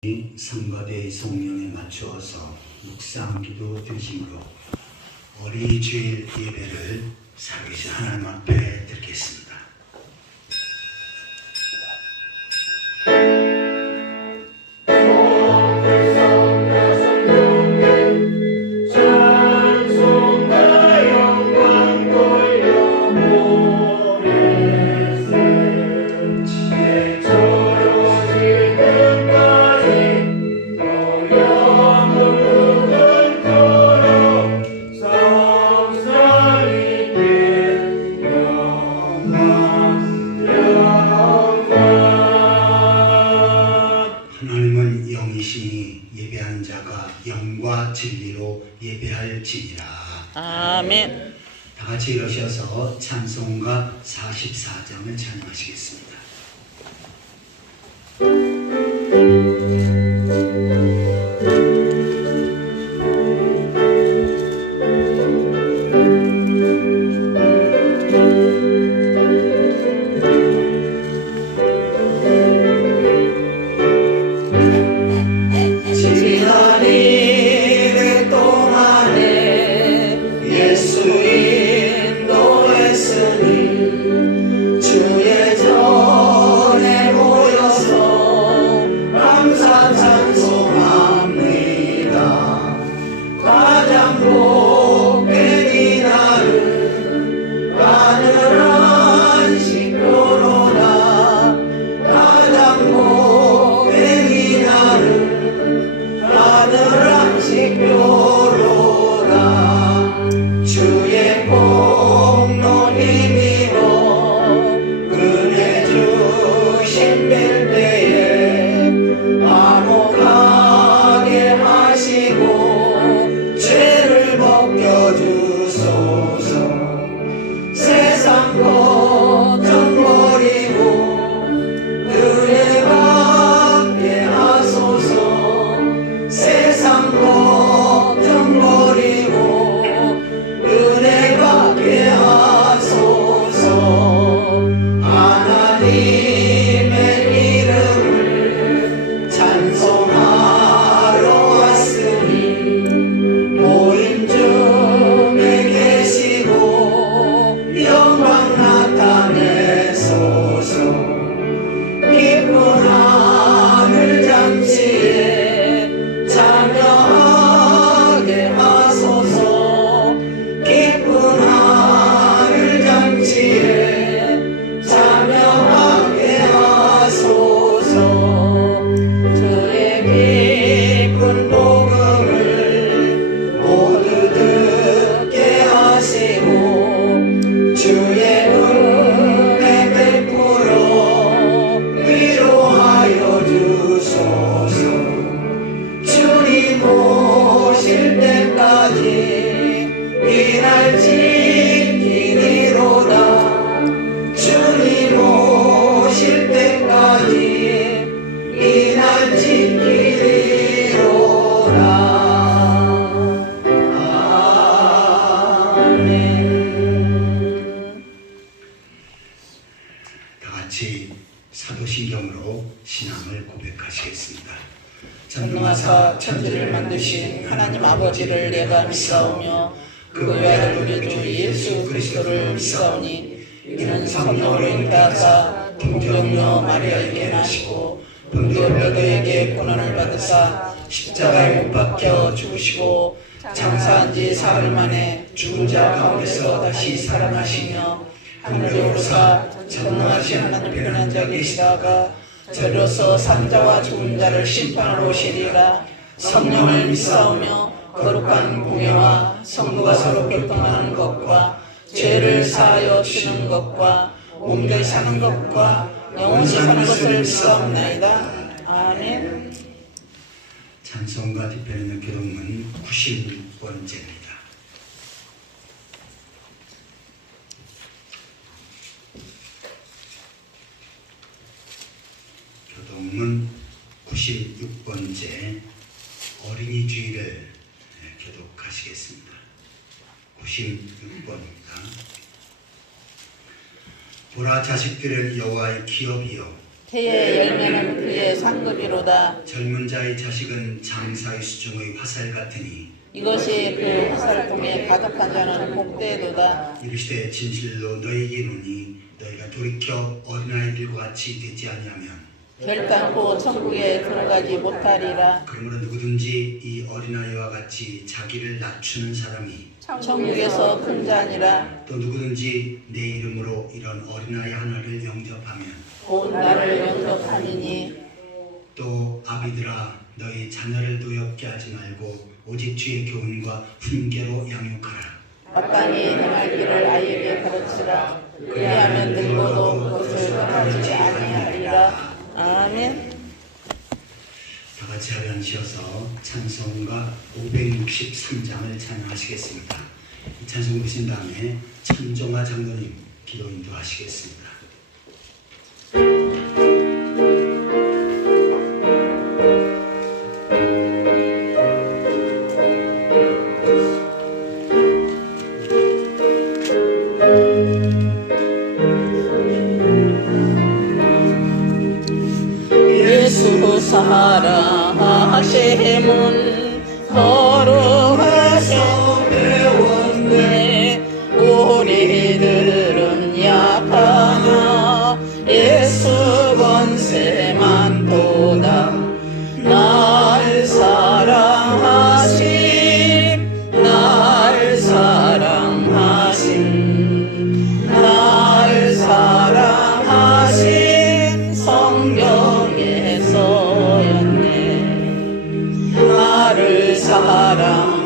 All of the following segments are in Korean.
성가대의 성령에 맞추어서 묵상기도 드리심으로 어린이 주일 예배를 살아계신 하나님 앞에 드리겠습니다. 하나님은 영이시니 예배하는 자가 영과 진리로 예배할지니라. 아멘. 다 같이 일어서서 찬송가 44장을 찬양하시겠습니다. 사도신경으로 신앙을 고백하시겠습니다. 전능하사 천지를 만드신 하나님 아버지를 내가 믿사오며 그 외아들 우리 주 예수 그리스도를 믿사오니 이는 성령으로 잉태하사 동정녀 마리아에게 나시고 본디오 빌라도에게 고난을 받으사 십자가에 못 박혀 죽으시고 장사한 지 사흘 만에 죽은 자 가운데서 다시 살아나시며 하늘에 오르사 전능하신 하나님 편한 자 계시다가 저로서 산자와 죽은 자를 심판하러 오시리라. 성령을 믿사오며 거룩한 공예와 성도가 서로 교통하는 것과 죄를 사하여 주시는 것과 몸들 사는 것과 영원히 사는 것을 믿사옵나이다. 아멘. 찬송가 뒤편에는 교동문 96번째입니다. 교동문 96번째 어린이 주일을 교독하시겠습니다. 96번입니다. 보라, 자식들은 여호와의 기업이요 태의 열매는 그의 상급이로다. 젊은 자의 자식은 장사의 수중의 화살 같으니 이것이 그 화살통에 가득한 자는 복되도다. 이르시되 진실로 너희에게 이르노니 너희가 돌이켜 어린아이들과 같이 되지 아니하면 결단코 천국에 들어가지 못하리라. 그러므로 누구든지 이 어린아이와 같이 자기를 낮추는 사람이 천국에서 큰 자니라. 또 누구든지 내 이름으로 이런 어린아이 하나를 영접하면 온 나를 영접함이니 또 아비들아 너희 자녀를 노엽게 하지 말고 오직 주의 교훈과 훈계로 양육하라. 마땅히 행할 길을 아이에게 가르치라. 그리하면 늙어도 그것을 떠나지 아니하리라. 아멘. 다 같이 하변시어서 찬송가 563장을 찬양하시겠습니다. 이 찬송 보신 다음에 천종아 장로님 기도 인도하시겠습니다. 예수 사랑하심은 거룩하셔 배웠네. 우리들은 약하나 예수 권세만 도다. 날 사랑하심 날 사랑하심 날 사랑하심 성경에 써였네. 나를 사랑하시고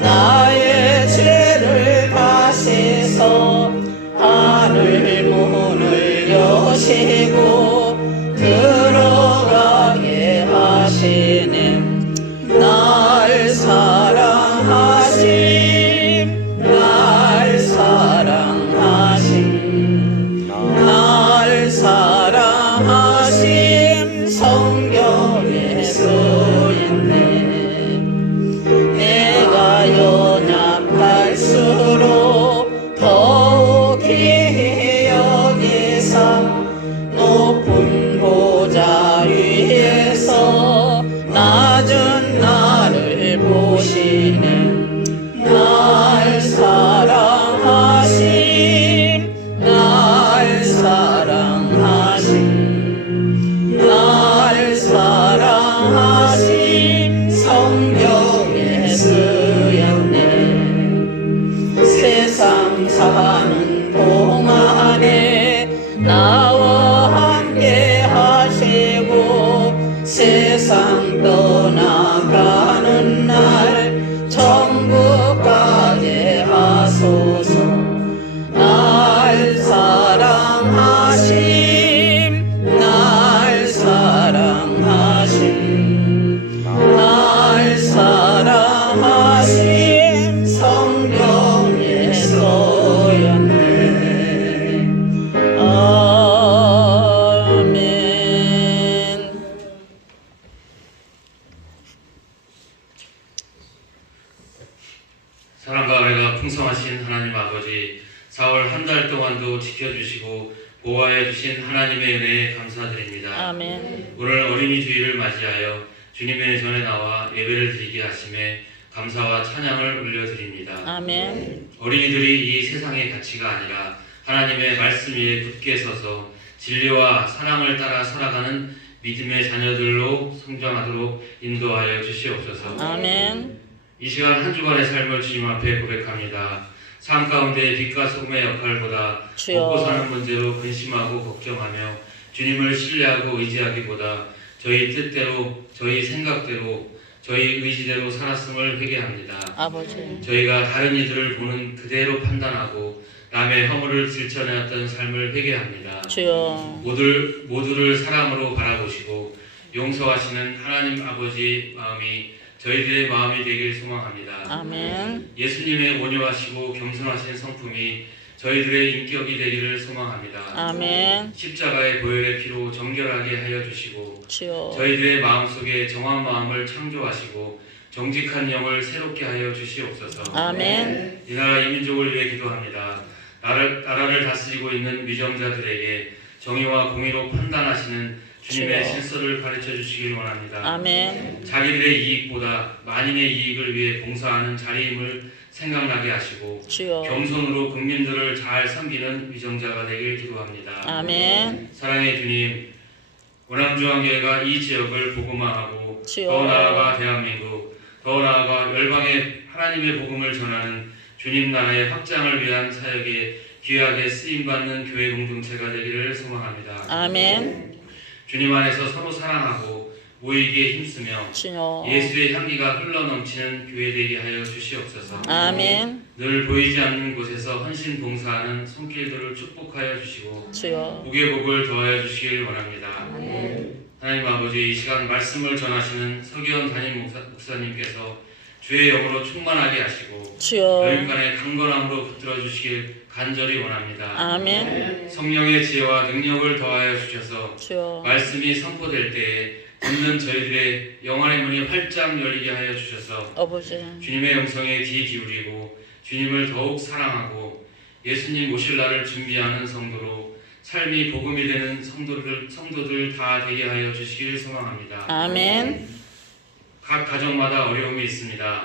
나의 죄를 가시서 하늘 문을 여시고 들어가게 하시네. 날 사랑하심 날 사랑하심 날 사랑하심 성경에 써있네. 내가 연약할수록 더욱이 여기사 높은 보좌 위에서 낮은 나를 보시네. 날 사랑하심 날 사랑하심 날 사랑하심 성경에 쓰였네. 세상 사는 동안에 나와 함께 하시고 세상 떠나가는 날 천국 가게 하소서. 날 사랑하심 날 사랑하심 날 사랑하심 성경에 써였네. 아멘. 사랑과 은혜가 풍성하신 하나님 아버지, 4월 한 달 동안도 지켜주시고 보호하여 주신 하나님의 은혜에 감사드립니다. 아멘. 오늘 어린이 주일을 맞이하여 주님의 전에 나와 예배를 드리게 하심에 감사와 찬양을 올려드립니다. 아멘. 어린이들이 이 세상의 가치가 아니라 하나님의 말씀 위에 굳게 서서 진리와 사랑을 따라 살아가는 믿음의 자녀들로 성장하도록 인도하여 주시옵소서. 아멘. 이 시간 한 주간의 삶을 주님 앞에 고백합니다. 삶 가운데 빛과 소금의 역할보다 주여. 먹고 사는 문제로 근심하고 걱정하며 주님을 신뢰하고 의지하기보다 저희 뜻대로, 저희 생각대로, 저희 의지대로 살았음을 회개합니다. 아버지. 저희가 다른 이들을 보는 그대로 판단하고 남의 허물을 들춰내었던 삶을 회개합니다. 주여. 모두를 사랑으로 바라보시고 용서하시는 하나님 아버지 마음이 저희들의 마음이 되길 소망합니다. 아멘. 예수님의 온유하시고 겸손하신 성품이 저희들의 인격이 되기를 소망합니다. 아멘. 십자가의 보혈의 피로 정결하게 하여 주시고 주여. 저희들의 마음속에 정한 마음을 창조하시고 정직한 영을 새롭게 하여 주시옵소서. 아멘. 이 나라 이 민족을 위해 기도합니다. 나라를 다스리고 있는 위정자들에게 정의와 공의로 판단하시는 주님의 주여. 질서를 가르쳐 주시길 원합니다. 아멘. 자기들의 이익보다 만인의 이익을 위해 봉사하는 자리임을 생각나게 하시고 주여. 겸손으로 국민들을 잘 섬기는 위정자가 되길 기도합니다. 아멘. 사랑의 주님, 원암주한교회가 이 지역을 복음화하고 주여. 더 나아가 대한민국, 더 나아가 열방에 하나님의 복음을 전하는 주님 나라의 확장을 위한 사역에 귀하게 쓰임받는 교회 공동체가 되기를 소망합니다. 아멘. 주님 안에서 서로 사랑하고 모이기에 힘쓰며 주여. 예수의 향기가 흘러넘치는 교회 되게 하여 주시옵소서. 아멘. 늘 보이지 않는 곳에서 헌신 봉사하는 손길들을 축복하여 주시고 주여. 복의 복을 더하여 주시길 원합니다. 하나님 아버지, 이 시간 말씀을 전하시는 서기원 담임 목사님께서 주의 영으로 충만하게 하시고 주여. 여인간의 강건함으로 붙들어 주시길 간절히 원합니다. 아멘. 성령의 지혜와 능력을 더하여 주셔서 주여. 말씀이 선포될 때에 듣는 저희들의 영안의 문이 활짝 열리게 하여 주셔서 아버지. 주님의 음성에 귀 기울이고 주님을 더욱 사랑하고 예수님 오실 날을 준비하는 성도로 삶이 복음이 되는 성도들 다 되게 하여 주시길 소망합니다. 아멘. 각 가정마다 어려움이 있습니다.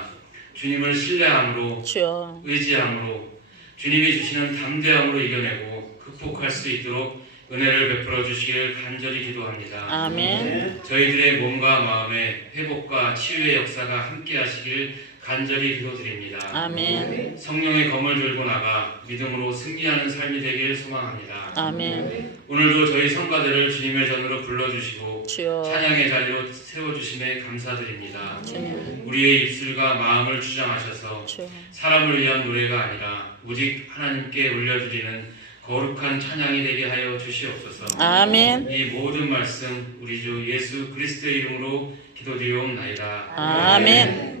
주님을 신뢰함으로 주여. 의지함으로 주님이 주시는 담대함으로 이겨내고 극복할 수 있도록 은혜를 베풀어 주시기를 간절히 기도합니다. 아멘. 저희들의 몸과 마음의 회복과 치유의 역사가 함께 하시길 간절히 기도드립니다. 아멘. 성령의 검을 들고 나가 믿음으로 승리하는 삶이 되길 소망합니다. 아멘. 오늘도 저희 성가대를 주님의 전으로 불러주시고 주여. 찬양의 자리로 세워주심에 감사드립니다. 주님. 우리의 입술과 마음을 주장하셔서 주여. 사람을 위한 노래가 아니라 오직 하나님께 올려드리는 거룩한 찬양이 되게 하여 주시옵소서. 아멘. 이 모든 말씀 우리 주 예수 그리스도의 이름으로 기도드리옵나이다. 아멘.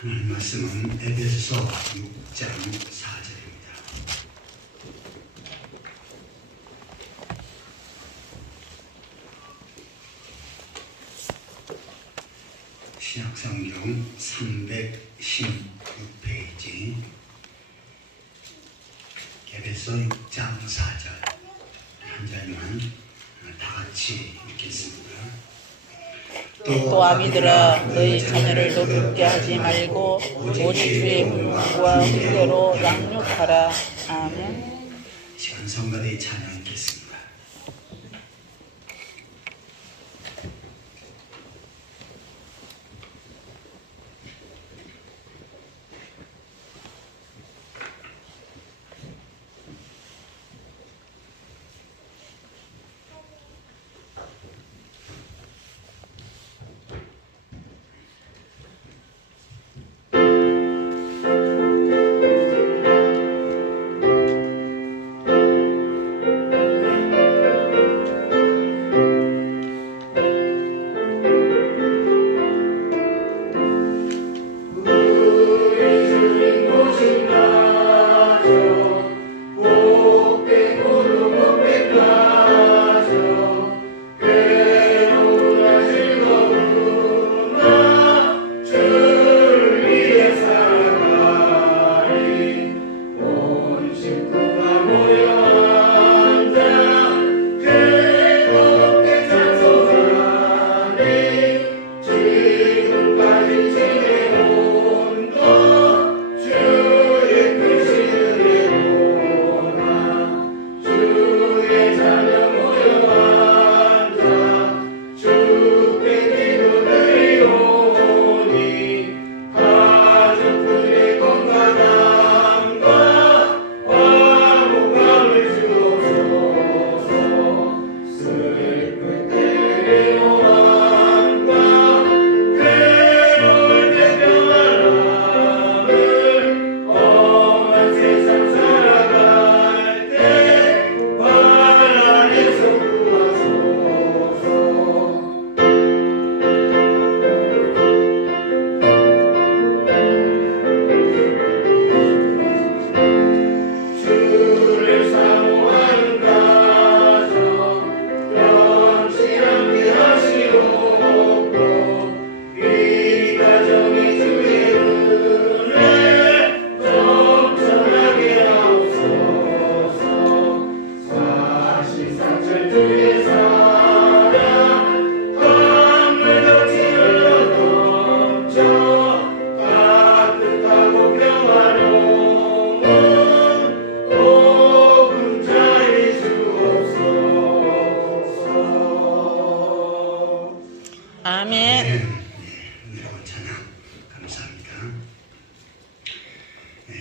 하나님 말씀은 에베소서 6장 4절입니다. 신약성경 316페이지 에베소 6장 4절 한 절만 다 같이 읽겠습니다. 또 아비들아 너희 자녀를 노릇게 하지 말고 오직 주의 분과 훈계로 양육하라. 아멘. 시간 성가대의 찬양 읽겠습니다.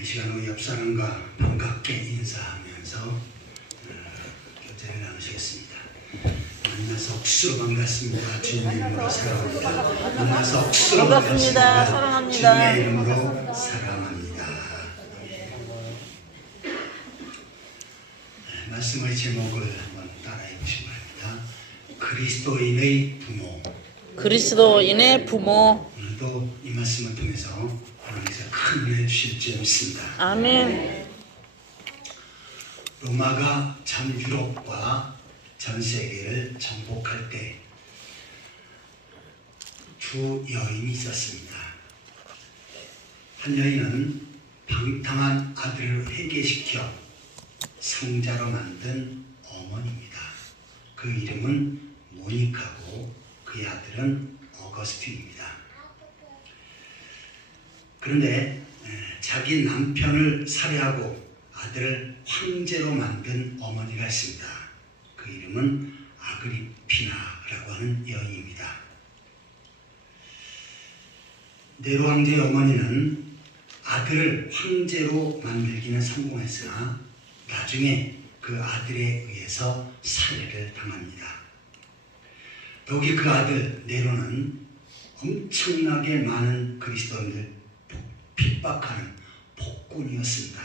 시간 후 옆 사람과 반갑게 인사하면서 교제를 나누시겠습니다. 만나서 억수로 반갑습니다. 주님의 이름으로 사랑합니다. 만나서 억수로 반갑습니다. 반갑습니다. 사랑합니다. 주님의 이름으로 사랑합니다. 말씀의 제목을 한번 따라해 보시기 바랍니다. 그리스도인의 부모. 그리스도인의 부모. 오늘도 이 말씀을 통해서 하나님께서 큰 은혜 주실 줄 믿습니다. 아멘. 로마가 전 유럽과 전 세계를 정복할 때 두 여인이 있었습니다. 한 여인은 방탕한 아들을 회개시켜 성자로 만든 어머니입니다. 그 이름은 모니카고 그의 아들은 어거스틴입니다. 그런데 자기 남편을 살해하고 아들을 황제로 만든 어머니가 있습니다. 그 이름은 아그리피나라고 하는 여인입니다. 네로 황제의 어머니는 아들을 황제로 만들기는 성공했으나 나중에 그 아들에 의해서 살해를 당합니다. 더욱이 그 아들 네로는 엄청나게 많은 그리스도인들 핍박하는 폭군이었습니다.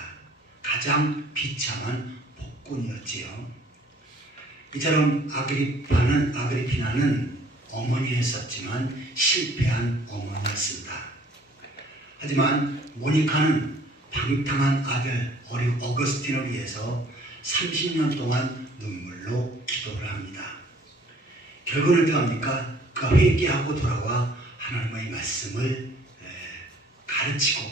가장 비참한 폭군이었지요. 이처럼 아그리피나는 어머니였었지만 실패한 어머니였습니다. 하지만 모니카는 방탕한 아들 어거스틴을 위해서 30년 동안 눈물로 기도를 합니다. 결국은 어떻게 합니까? 그가 회개하고 돌아와 하나님의 말씀을 가르치고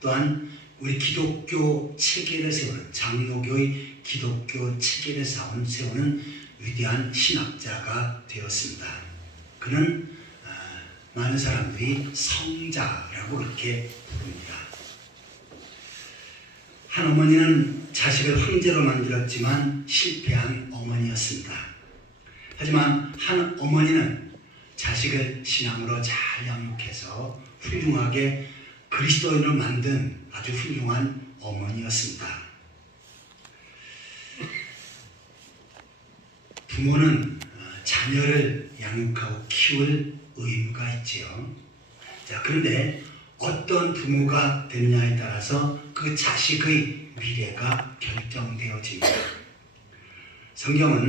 또한 우리 기독교 체계를 세우는 장로교의 기독교 체계를 세우는 위대한 신학자가 되었습니다. 그는 많은 사람들이 성자라고 이렇게 부릅니다. 한 어머니는 자식을 황제로 만들었지만 실패한 어머니였습니다. 하지만 한 어머니는 자식을 신앙으로 잘 양육해서 훌륭하게 그리스도인으로 만든 아주 훌륭한 어머니였습니다. 부모는 자녀를 양육하고 키울 의무가 있지요. 자, 그런데 어떤 부모가 되느냐에 따라서 그 자식의 미래가 결정되어집니다. 성경은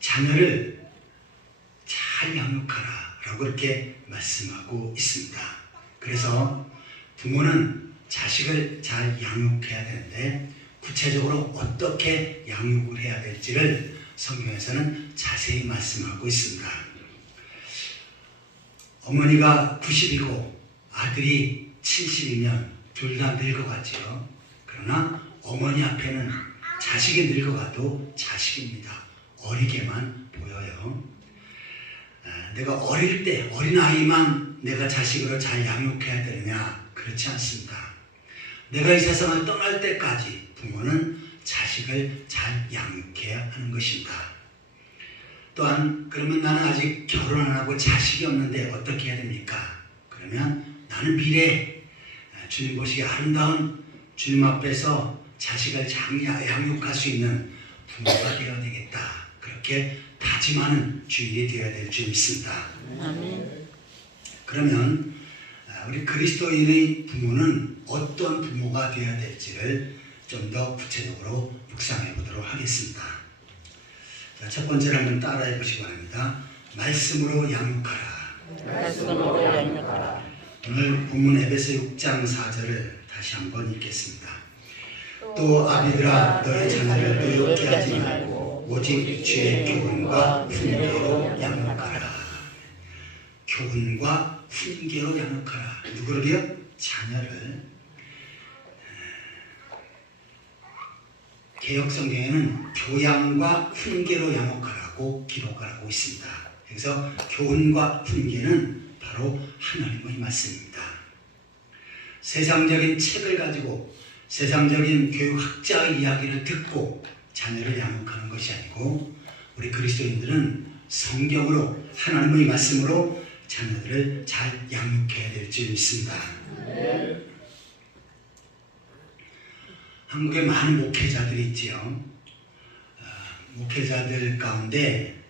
자녀를 잘 양육하라 라고 이렇게 말씀하고 있습니다. 그래서 부모는 자식을 잘 양육해야 되는데 구체적으로 어떻게 양육을 해야 될지를 성경에서는 자세히 말씀하고 있습니다. 어머니가 90이고 아들이 70이면 둘 다 늙어가지요. 그러나 어머니 앞에는 자식이 늙어가도 자식입니다. 어리게만 보여요. 내가 어릴 때 어린아이만 내가 자식으로 잘 양육해야 되느냐? 그렇지 않습니다. 내가 이 세상을 떠날 때까지 부모는 자식을 잘 양육해야 하는 것입니다. 또한 그러면 나는 아직 결혼 안 하고 자식이 없는데 어떻게 해야 됩니까? 그러면 나는 미래에 주님 보시기에 아름다운 주님 앞에서 자식을 잘 양육할 수 있는 부모가 되어야 되겠다. 그렇게 다짐하는 주일이 되어야 될 줄 믿습니다. 아멘. 그러면 우리 그리스도인의 부모는 어떤 부모가 되어야 될지를 좀 더 구체적으로 묵상해 보도록 하겠습니다. 자, 첫 번째로 한번 따라해 보시기 바랍니다. 말씀으로 양육하라. 말씀으로 양육하라. 오늘 본문 에베소 6장 4절을 다시 한번 읽겠습니다. 또 아비들아 너희 자녀를 노엽게 하지 말고 오직 주의 교훈과 훈계로 양육하라. 교훈과 훈계로 양육하라. 누구를요? 자녀를. 개혁성경에는 교양과 훈계로 양육하라고 기록하고 있습니다. 그래서 교훈과 훈계는 바로 하나님의 말씀입니다. 세상적인 책을 가지고 세상적인 교육학자의 이야기를 듣고 자녀를 양육하는 것이 아니고 우리 그리스도인들은 성경으로 하나님의 말씀으로 자녀들을 잘 양육해야 될 줄 믿습니다. 한국에 많은 목회자들이 있지요. 목회자들 가운데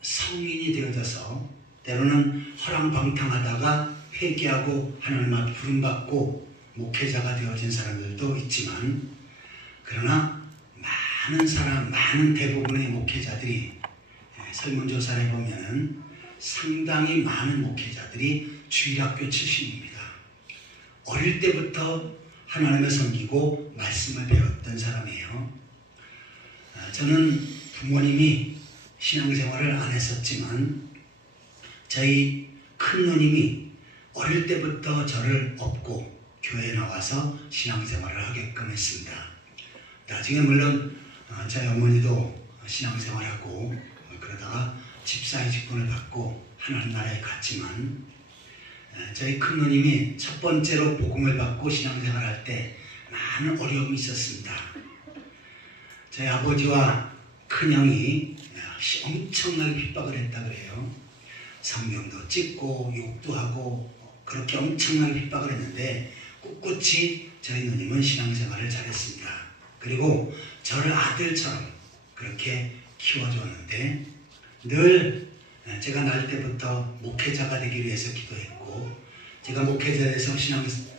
성인이 되어져서 때로는 허랑방탕하다가 회개하고 하나님 앞에 부름받고 목회자가 되어진 사람들도 있지만, 그러나 많은 대부분의 목회자들이 설문조사를 해보면 상당히 많은 목회자들이 주일학교 출신입니다. 어릴 때부터 하나님을 섬기고 말씀을 배웠던 사람이에요. 저는 부모님이 신앙생활을 안 했었지만 저희 큰 누님이 어릴 때부터 저를 업고 교회에 나와서 신앙생활을 하게끔 했습니다. 나중에 물론 저희 어머니도 신앙생활하고 그러다가 집사의 직분을 받고 하나님 나라에 갔지만, 저희 큰 누님이 첫 번째로 복음을 받고 신앙생활할 때 많은 어려움이 있었습니다. 저희 아버지와 큰형이 엄청나게 핍박을 했다 그래요. 성경도 찍고 욕도 하고 그렇게 엄청나게 핍박을 했는데 꿋꿋이 저희 누님은 신앙생활을 잘했습니다. 그리고 저를 아들처럼 그렇게 키워줬는데, 늘 제가 날 때부터 목회자가 되기 위해서 기도했고, 제가 목회자에서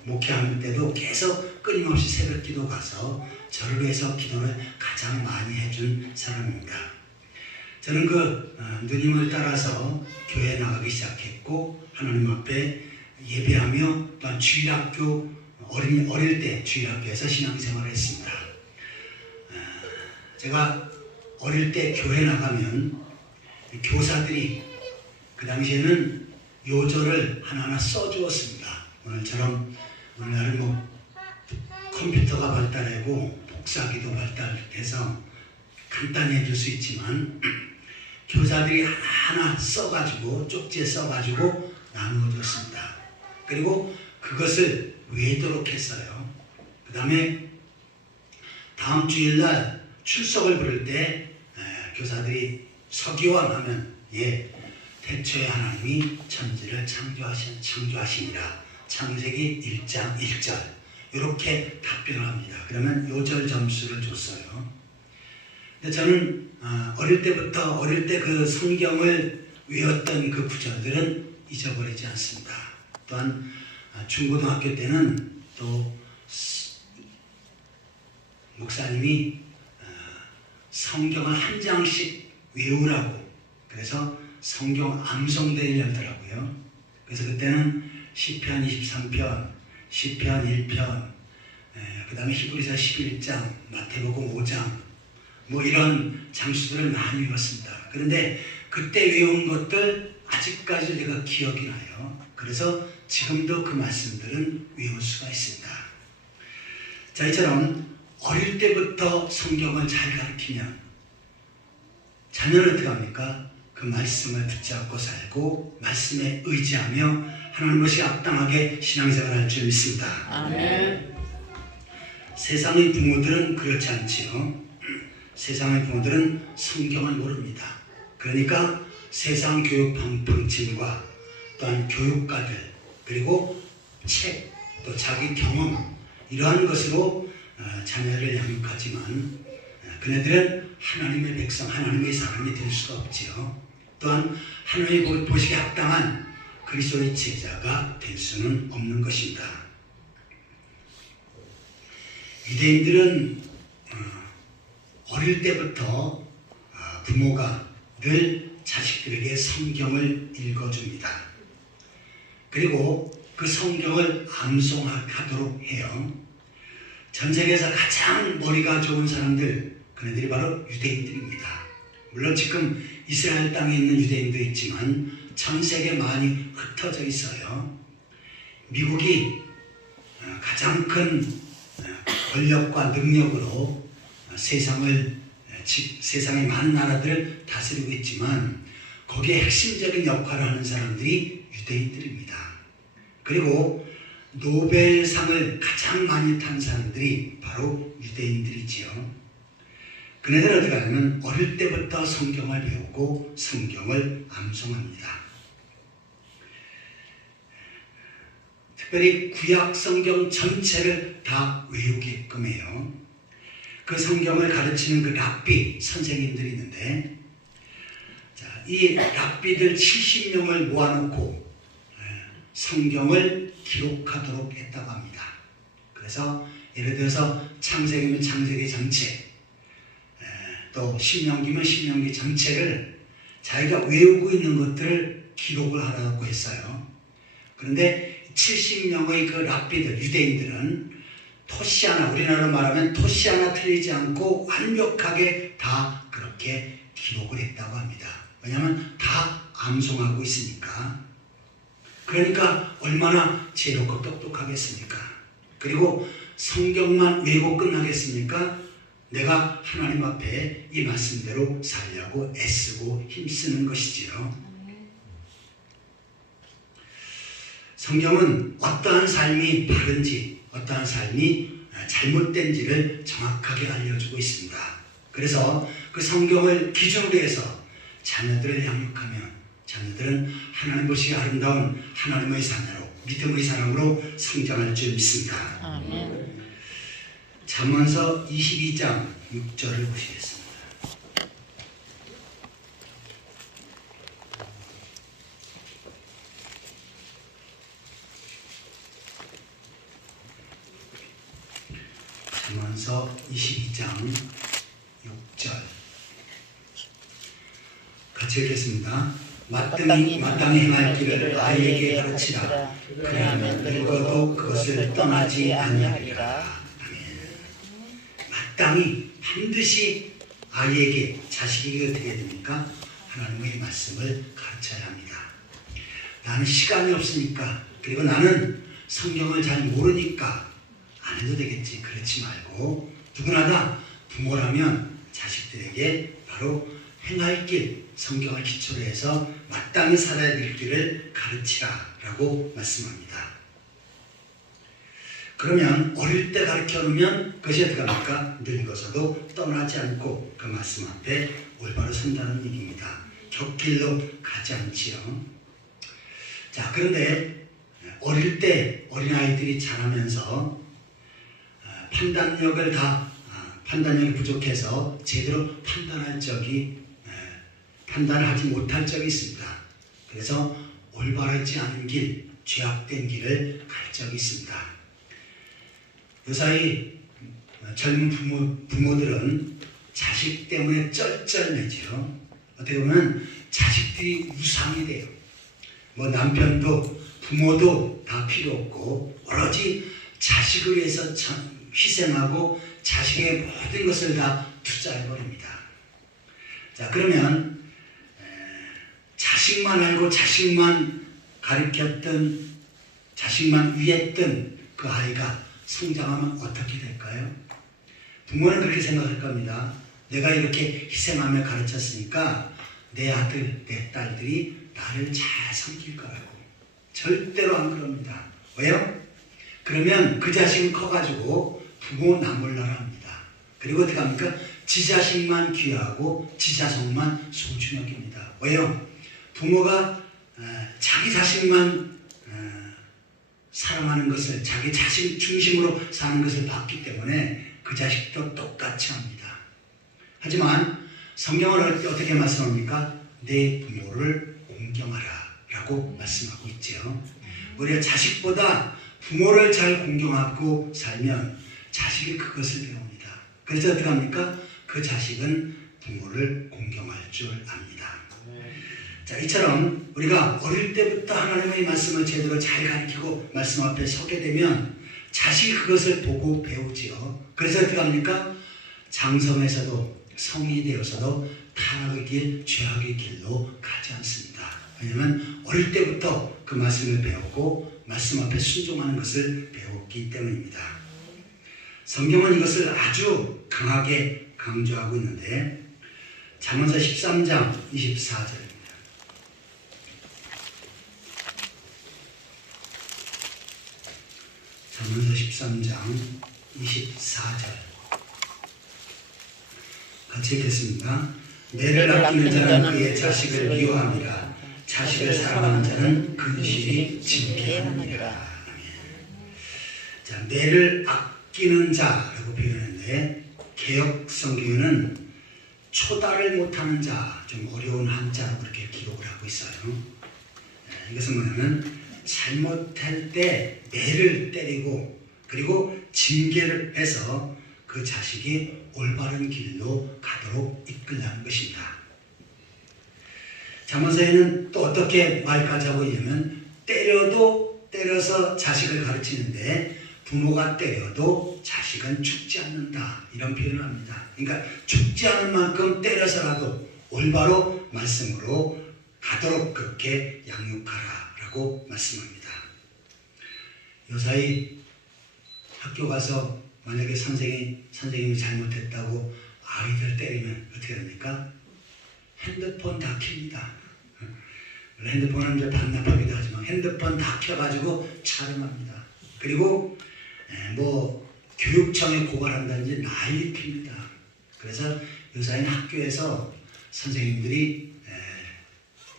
목회하는 때도 계속 끊임없이 새벽 기도 가서 저를 위해서 기도를 가장 많이 해준 사람입니다. 저는 그 누님을 따라서 교회에 나가기 시작했고, 하나님 앞에 예배하며 또한 주일학교 어릴 때 주일학교에서 신앙생활을 했습니다. 제가 어릴 때 교회 나가면 교사들이 그 당시에는 요절을 하나하나 써주었습니다. 오늘날은 컴퓨터가 발달하고 복사기도 발달해서 간단히 해줄 수 있지만 교사들이 하나하나 써가지고 쪽지에 써가지고 나누어 줬습니다. 그리고 그것을 외도록 했어요. 그 다음에 다음 주일날 출석을 부를 때 교사들이 서기원 하면 태초에 하나님이 천지를 창조하시니라, 창세기 1장 1절 이렇게 답변을 합니다. 그러면 요절 점수를 줬어요. 근데 저는 어릴 때 그 성경을 외웠던 그 구절들은 잊어버리지 않습니다. 또한 중고등학교 때는 또 목사님이 성경을 한 장씩 외우라고, 그래서 성경 암송대회를 열더라고요. 그래서 그때는 시편 23편, 시편 1편, 그 다음에 히브리서 11장, 마태복음 5장 이런 장수들을 많이 외웠습니다. 그런데 그때 외운 것들 아직까지 제가 기억이 나요. 그래서 지금도 그 말씀들은 외울 수가 있습니다. 자, 이처럼 어릴 때부터 성경을 잘 가르치면 자녀는 어떻게 합니까? 그 말씀을 붙잡고 살고 말씀에 의지하며 하나님 것이 합당하게 신앙생활을 할 줄 믿습니다. 아멘. 세상의 부모들은 그렇지 않지요. 세상의 부모들은 성경을 모릅니다. 그러니까 세상 교육 방침과 또한 교육가들, 그리고 책, 또 자기 경험, 이러한 것으로 자녀를 양육하지만 그네들은 하나님의 백성, 하나님의 사람이 될 수가 없지요. 또한 하나님의 보시기에 합당한 그리스도의 제자가 될 수는 없는 것입니다. 유대인들은 어릴 때부터 부모가 늘 자식들에게 성경을 읽어줍니다. 그리고 그 성경을 암송하도록 해요. 전 세계에서 가장 머리가 좋은 사람들, 그네들이 바로 유대인들입니다. 물론 지금 이스라엘 땅에 있는 유대인도 있지만 전 세계 많이 흩어져 있어요. 미국이 가장 큰 권력과 능력으로 세상의 많은 나라들을 다스리고 있지만 거기에 핵심적인 역할을 하는 사람들이 유대인들입니다. 그리고 노벨상을 가장 많이 탄 사람들이 바로 유대인들이지요. 그네들은 어떻게 하냐면 어릴 때부터 성경을 배우고 성경을 암송합니다. 특별히 구약 성경 전체를 다 외우게끔 해요. 그 성경을 가르치는 그 랍비 선생님들이 있는데, 자, 이 랍비들 70명을 모아놓고 성경을 기록하도록 했다고 합니다. 그래서 예를 들어서 창세기면 창세기 전체, 또 신명기면 신명기 전체를 자기가 외우고 있는 것들을 기록을 하라고 했어요. 그런데 70명의 그 랍비들, 유대인들은 토시 하나, 우리나라로 말하면 토시 하나 틀리지 않고 완벽하게 다 그렇게 기록을 했다고 합니다. 왜냐하면 다 암송하고 있으니까. 그러니까 얼마나 지혜롭고 똑똑하겠습니까? 그리고 성경만 외우고 끝나겠습니까? 내가 하나님 앞에 이 말씀대로 살려고 애쓰고 힘쓰는 것이지요. 성경은 어떠한 삶이 바른지, 어떠한 삶이 잘못된지를 정확하게 알려주고 있습니다. 그래서 그 성경을 기준으로 해서 자녀들을 양육하면 자녀들은 하나님 보시기에 아름다운 하나님의 자녀로, 믿음의 사람으로 성장할 줄 믿습니다. 아멘. 잠언서 22장 6절을 보시겠습니다. 잠언서 22장 6절 같이 읽겠습니다. 마땅히 행할 길을 아이에게 가르치라. 그리하면 늙어도 그것을 떠나지 아니하리라. 마땅히 반드시 아이에게, 자식에게 어떻게 해야 됩니까? 하나님의 말씀을 가르쳐야 합니다. 나는 시간이 없으니까, 그리고 나는 성경을 잘 모르니까 안 해도 되겠지. 그렇지 말고 누구나 다 부모라면 자식들에게 바로 행할 길, 성경을 기초로 해서 마땅히 살아야 될 길을 가르치라 라고 말씀합니다. 그러면 어릴 때 가르쳐 놓으면 그것이 어떻게 합니까? 늙어서도 떠나지 않고 그 말씀 앞에 올바로 선다는 얘기입니다. 곁길로 가지 않지요. 자, 그런데 어릴 때 어린아이들이 자라면서 판단력이 부족해서 제대로 판단을 하지 못할 적이 있습니다. 그래서 올바르지 않은 길, 죄악된 길을 갈 적이 있습니다. 요사이 젊은 부모들은 자식 때문에 쩔쩔매죠. 어떻게 보면 자식들이 우상이 돼요. 뭐 남편도 부모도 다 필요 없고 오로지 자식을 위해서 희생하고 자식의 모든 것을 다 투자해버립니다. 자, 그러면 자식만 알고 자식만 가르쳤던, 자식만 위했던 그 아이가 성장하면 어떻게 될까요? 부모는 그렇게 생각할 겁니다. 내가 이렇게 희생하며 가르쳤으니까 내 아들, 내 딸들이 나를 잘 섬길 거라고. 절대로 안 그럽니다. 왜요? 그러면 그 자식은 커가지고 부모 나몰라라 합니다. 그리고 어떻게 합니까? 지 자식만 귀하고 지 자손만 소중히 여깁니다. 왜요? 부모가 자기 자식만 사랑하는 것을, 자기 자식 중심으로 사는 것을 봤기 때문에 그 자식도 똑같이 합니다. 하지만 성경은 어떻게 말씀합니까? 내 부모를 공경하라 라고 말씀하고 있죠. 우리가 자식보다 부모를 잘 공경하고 살면 자식이 그것을 배웁니다. 그래서 어떻게 합니까? 그 자식은 부모를 공경할 줄 압니다. 자, 이처럼 우리가 어릴 때부터 하나님의 말씀을 제대로 잘 가르치고 말씀 앞에 서게 되면 자식이 그것을 보고 배우지요. 그래서 어떻게 합니까? 장성에서도 성인이 되어서도 타락의 길, 죄악의 길로 가지 않습니다. 왜냐하면 어릴 때부터 그 말씀을 배웠고 말씀 앞에 순종하는 것을 배웠기 때문입니다. 성경은 이것을 아주 강하게 강조하고 있는데 잠언서 13장 24절입니다. 잠언서 13장 24절 같이 읽겠습니다. 매를 아끼는 자는 그의 자식을 미워함이라. 자식을 사랑하는 자는 근실이 징계하느니라. 자, 매를 아끼는 자라고 표현했는데 개역 성경에는 초달을 못하는 자, 좀 어려운 한자로 그렇게 기록을 하고 있어요. 이것은 뭐냐면 잘못할 때 매를 때리고 그리고 징계를 해서 그 자식이 올바른 길로 가도록 이끌라는 것입니다. 잠언서에는 또 어떻게 말까지 하고 있냐면 때려도 때려서 자식을 가르치는데 부모가 때려도 자식은 죽지 않는다 이런 표현을 합니다. 그러니까 죽지 않을 만큼 때려서라도 올바로 말씀으로 가도록 그렇게 양육하라 라고 말씀합니다. 요사이 학교 가서 만약에 선생님이 잘못했다고 아이들 때리면 어떻게 됩니까? 핸드폰 다 켭니다. 핸드폰은 이제 반납하기도 하지만 핸드폰 다 켜가지고 촬영합니다. 그리고 뭐 교육청에 고발한다든지 난리 핍니다. 그래서 요사이는 학교에서 선생님들이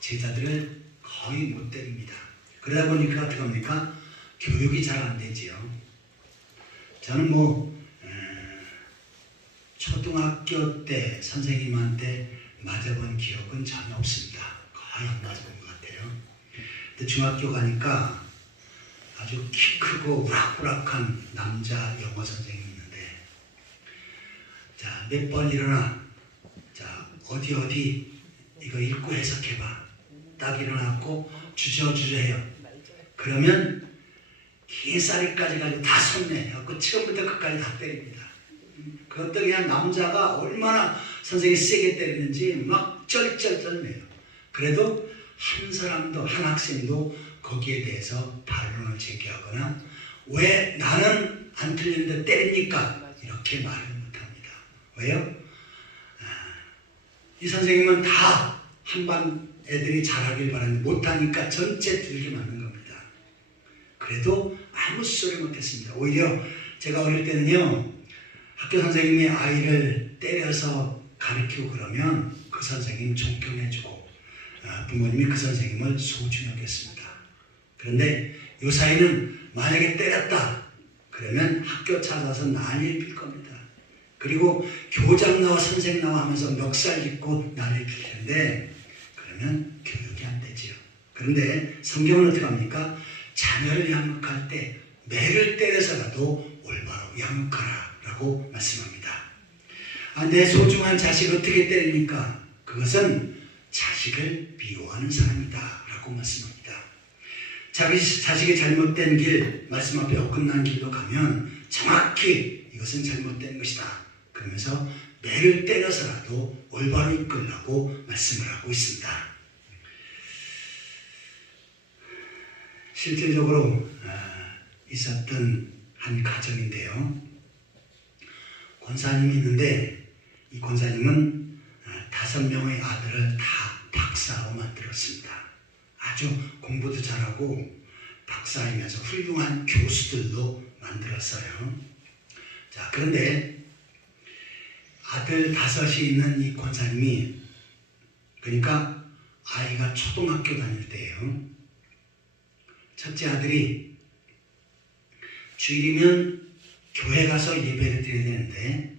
제자들을 거의 못 때립니다. 그러다 보니까 어떻게 합니까? 교육이 잘 안 되지요. 저는 초등학교 때 선생님한테 맞아본 기억은 전혀 없습니다. 거의 안 맞아본 것 같아요. 근데 중학교 가니까 아주 키 크고 우락부락한 남자 영어 선생님이 있는데, 자, 몇 번 일어나, 자, 어디 이거 읽고 해석해봐. 딱 일어났고 주저주저 해요. 그러면 긴 쌀이까지 가지고 다 손내. 그 처음부터 끝까지 다 때립니다. 그것도 그냥 남자가 얼마나 선생님이 세게 때리는지 막 쩔쩔쩔매요. 그래도 한 사람도, 한 학생도 거기에 대해서 반론을 제기하거나 왜 나는 안 틀리는데 때립니까? 이렇게 말을 못합니다. 왜요? 이 선생님은 다 한 반 애들이 잘하길 바라는데 못하니까 전체 들게 만든 겁니다. 그래도 아무 소리 못했습니다. 오히려 제가 어릴 때는요, 학교 선생님이 아이를 때려서 가르치고 그러면 그 선생님 존경해주고 부모님이 그 선생님을 소중히 여겼습니다. 그런데 요사이는 만약에 때렸다 그러면 학교 찾아서 난리를 필 겁니다. 그리고 교장 나와 선생 나와 하면서 멱살 짚고 난리를 필 텐데 그러면 교육이 안 되지요. 그런데 성경은 어떻게 합니까? 자녀를 양육할 때 매를 때려서라도 올바로 양육하라 라고 말씀합니다. 내 소중한 자식을 어떻게 때립니까? 그것은 자식을 미워하는 사람이다 라고 말씀합니다. 자식이 잘못된 길, 말씀 앞에 어긋난 길로 가면 정확히 이것은 잘못된 것이다. 그러면서 매를 때려서라도 올바로 이끌라고 말씀을 하고 있습니다. 실질적으로 있었던 한 가정인데요. 권사님이 있는데 이 권사님은 5명의 아들을 다 박사로 만들었습니다. 아주 공부도 잘하고 박사이면서 훌륭한 교수들로 만들었어요. 자, 그런데 아들 5이 있는 이 권사님이, 그러니까 아이가 초등학교 다닐 때예요. 첫째 아들이 주일이면 교회 가서 예배를 드려야 되는데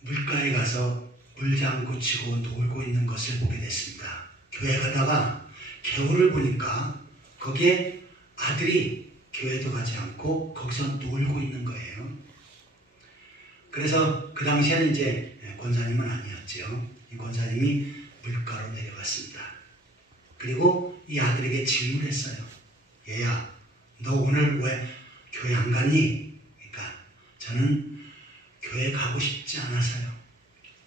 물가에 가서 물장구 치고 놀고 있는 것을 보게 됐습니다. 교회 가다가 겨울을 보니까 거기에 아들이 교회도 가지 않고 거기서 놀고 있는 거예요. 그래서 그 당시에는 이제 권사님은 아니었죠. 이 권사님이 물가로 내려갔습니다. 그리고 이 아들에게 질문했어요. 얘야, 너 오늘 왜 교회 안 갔니? 그러니까 저는 교회 가고 싶지 않아서요.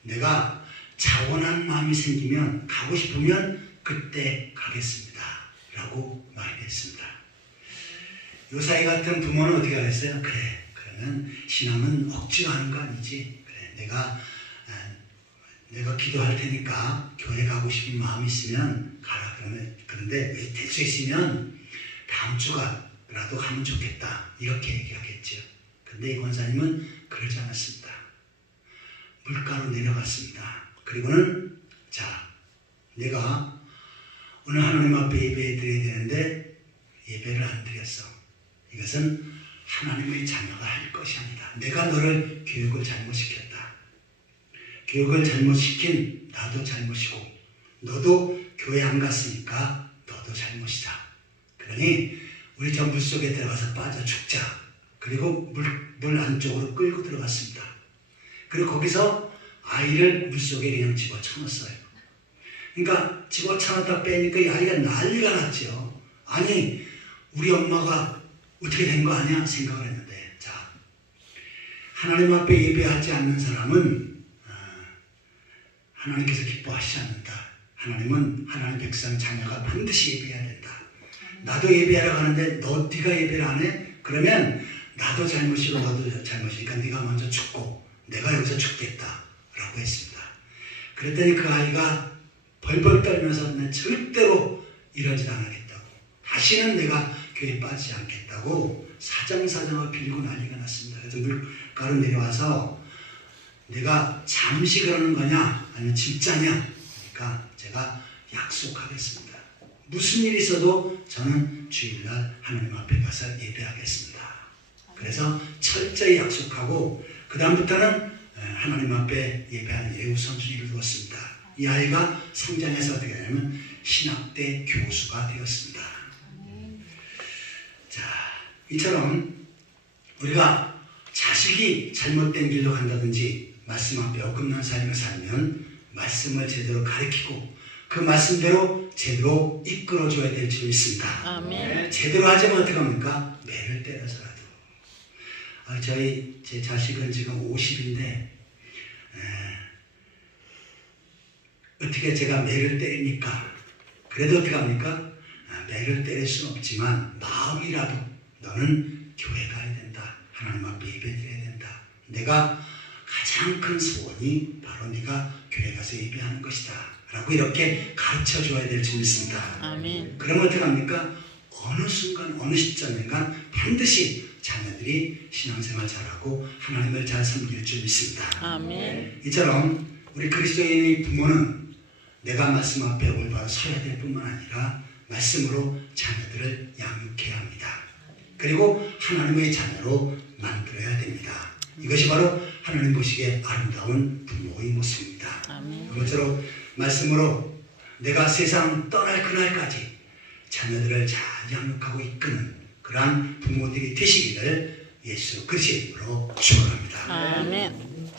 내가 자원한 마음이 생기면 가고 싶으면 그때 가겠습니다 라고 말했습니다. 요사이 같은 부모는 어떻게 하겠어요? 그래, 그러면 신앙은 억지로 하는 거 아니지. 그래, 내가 기도할 테니까 교회 가고 싶은 마음이 있으면 가라. 그런데 될 수 있으면 다음 주가라도 가면 좋겠다 이렇게 얘기하겠죠. 근데 이 권사님은 그러지 않았습니다. 물가로 내려갔습니다. 그리고는 자, 내가 오늘 하나님 앞에 예배 드려야 되는데 예배를 안 드렸어. 이것은 하나님의 자녀가 할 것이 아니다. 내가 너를 교육을 잘못시켰다. 교육을 잘못시킨 나도 잘못이고 너도 교회 안 갔으니까 너도 잘못이다. 그러니 우리 저 물속에 들어가서 빠져 죽자. 그리고 물 안쪽으로 끌고 들어갔습니다. 그리고 거기서 아이를 물속에 그냥 집어쳐넣었어요. 그러니까 집어쳐넣었다 빼니까 이 아이가 난리가 났죠. 아니 우리 엄마가 어떻게 된 거 아니야 생각을 했는데, 자, 하나님 앞에 예배하지 않는 사람은 하나님께서 기뻐하시지 않는다. 하나님은 하나님 백성 자녀가 반드시 예배해야 된다. 나도 예배하러 가는데 네가 예배를 안 해? 그러면 나도 잘못이고 너도 잘못이니까 네가 먼저 죽고 내가 여기서 죽겠다 라고 했습니다. 그랬더니 그 아이가 벌벌 떨면서 난 절대로 이런 짓 안 하겠다고, 다시는 내가 교회에 빠지지 않겠다고 사정사정을 빌고 난리가 났습니다. 그래서 물가로 내려와서 내가 잠시 그러는 거냐 아니면 진짜냐, 그러니까 제가 약속하겠습니다. 무슨 일이 있어도 저는 주일날 하나님 앞에 가서 예배하겠습니다. 그래서 철저히 약속하고 그 다음부터는 하나님 앞에 예배하는 예 우선순위를 두었습니다. 이 아이가 성장해서 어떻게 되냐면 신학대 교수가 되었습니다. 자, 이처럼 우리가 자식이 잘못된 길로 간다든지 말씀 앞에 어긋난 삶을 살면 말씀을 제대로 가르치고 그 말씀대로 제대로 이끌어줘야 될 줄 믿습니다. 아멘. 제대로 하자면 어떻게 합니까? 매를 때려서라도. 제 자식은 지금 50인데 어떻게 제가 매를 때립니까? 그래도 어떻게 합니까? 매를 때릴 수는 없지만 마음이라도 너는 교회 가야 된다. 하나님 앞에 예배드려야 된다. 내가 가장 큰 소원이 바로 네가 교회 가서 예배하는 것이다 라고 이렇게 가르쳐 줘야 될 줄 믿습니다. 아멘. 그러면 어떻게 합니까? 어느 순간 어느 시점인가 반드시 자녀들이 신앙생활 잘하고 하나님을 잘 섬길 줄 믿습니다. 아멘. 이처럼 우리 그리스도인의 부모는 내가 말씀 앞에 올바로 서야 될 뿐만 아니라 말씀으로 자녀들을 양육해야 합니다. 그리고 하나님의 자녀로 만들어야 됩니다. 이것이 바로 하나님 보시기에 아름다운 부모의 모습입니다. 아멘. 아무쪼록 말씀으로 내가 세상 떠날 그날까지 자녀들을 잘 양육하고 이끄는 그러한 부모들이 되시기를 예수 그리스도로 축원합니다. 아멘.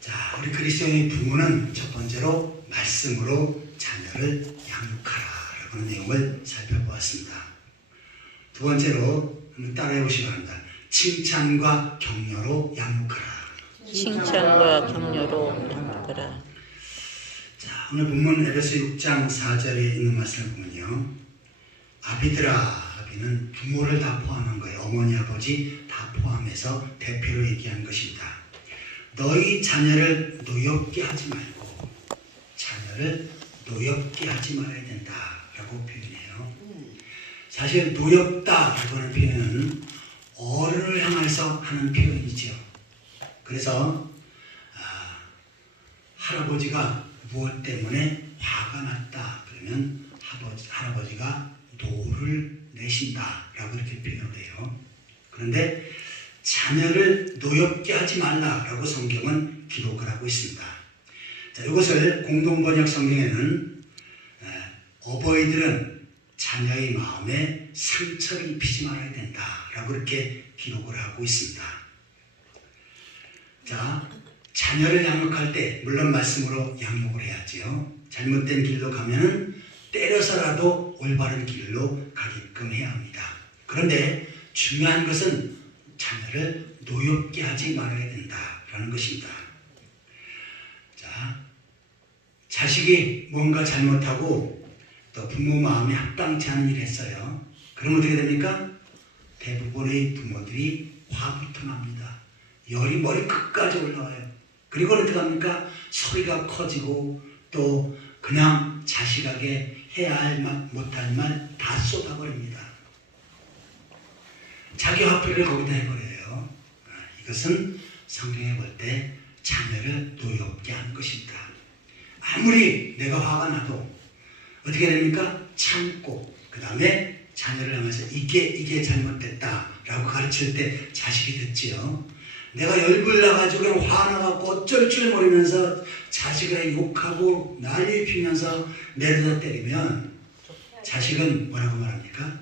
자, 우리 그리스도인의 부모는 첫 번째로 말씀으로 자녀를 양육하라 라고 하는 내용을 살펴보았습니다. 두 번째로 한번 따라해 보시기 바랍니다. 칭찬과 격려로 양육하라. 칭찬과 격려로 양육하라. 자, 오늘 본문 에베소 6장 4절에 있는 말씀을 보면요, 아비들아, 아비는 부모를 다 포함한 거예요. 어머니 아버지 다 포함해서 대표로 얘기한 것입니다. 너희 자녀를 노엽게 하지 말고 자녀를 노엽게 하지 말아야 된다라고 표현해요. 사실 노엽다라고 하는 표현은 어른을 향해서 하는 표현이죠. 그래서 할아버지가 무엇 때문에 화가 났다 그러면 할아버지가 노를 내신다라고 이렇게 표현을 해요. 그런데 자녀를 노엽게 하지 말라라고 성경은 기록을 하고 있습니다. 자, 이것을 공동번역 성경에는 어버이들은 자녀의 마음에 상처를 입히지 말아야 된다라고 이렇게 기록을 하고 있습니다. 자, 자녀를 양육할 때 물론 말씀으로 양육을 해야지요. 잘못된 길로 가면은 때려서라도 올바른 길로 가게끔 해야 합니다. 그런데 중요한 것은 자녀를 노엽게 하지 말아야 된다라는 것입니다. 자, 자식이 뭔가 잘못하고 또 부모 마음에 합당치 않은 일을 했어요. 그럼 어떻게 됩니까? 대부분의 부모들이 화부터 납니다. 열이 머리 끝까지 올라와요. 그리고 어떻게 합니까? 소리가 커지고 또 그냥 자식에게 해야 할 말, 못할 말 다 쏟아버립니다. 자기 화풀이를 거기다 해버려요. 이것은 성경에 볼 때 자녀를 노엽게 하는 것입니다. 아무리 내가 화가 나도 어떻게 됩니까? 참고 그 다음에 자녀를 향해서 이게 잘못됐다라고 가르쳐 가르칠 때 자식이 듣지요. 내가 열불 나가지고 그냥 화나갖고 어쩔 줄 모르면서 자식을 욕하고 난리 피면서 내려다 때리면 자식은 뭐라고 말합니까?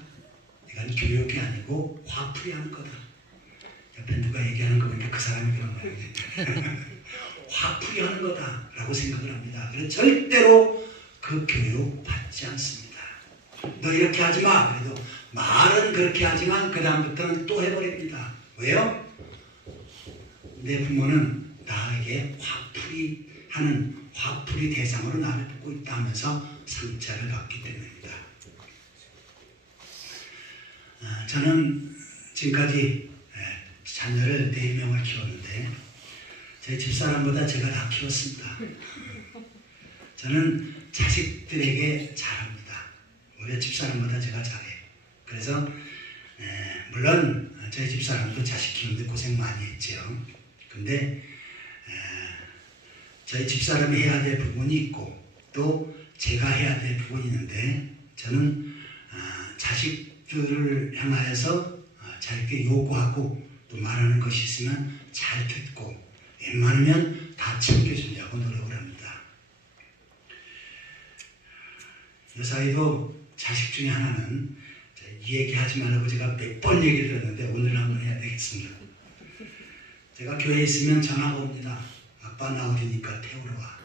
이건 교육이 아니고 화풀이 하는 거다. 옆에 누가 얘기하는 거 보니까 그 사람이 그런 거예요. 화풀이 하는 거다 라고 생각을 합니다. 그래서 절대로 그 교육 받지 않습니다. 너 이렇게 하지 마. 그래도 말은 그렇게 하지만 그 다음부터는 또 해버립니다. 왜요? 내 부모는 나에게 화풀이 대상으로 나를 보고 있다 하면서 상처를 받기 때문입니다. 저는 지금까지 자녀를 4명을 키웠는데 제 집사람보다 제가 다 키웠습니다. 저는 자식들에게 잘합니다. 우리 집사람보다 제가 잘해요. 그래서 물론 저희 집사람도 자식 키우는데 고생 많이 했죠. 근데 저희 집사람이 해야 될 부분이 있고 또 제가 해야 될 부분이 있는데 저는 자식들을 향하여서 자기에게 요구하고 또 말하는 것이 있으면 잘 듣고 웬만하면 다 챙겨주려고 노력을 합니다. 이 사이도 자식 중에 하나는 이 얘기 하지 말라고 제가 몇 번 얘기를 들었는데 오늘 한번 해야 되겠습니다. 제가 교회에 있으면 전화가 옵니다. 아빠 나오리니까 태우러 와.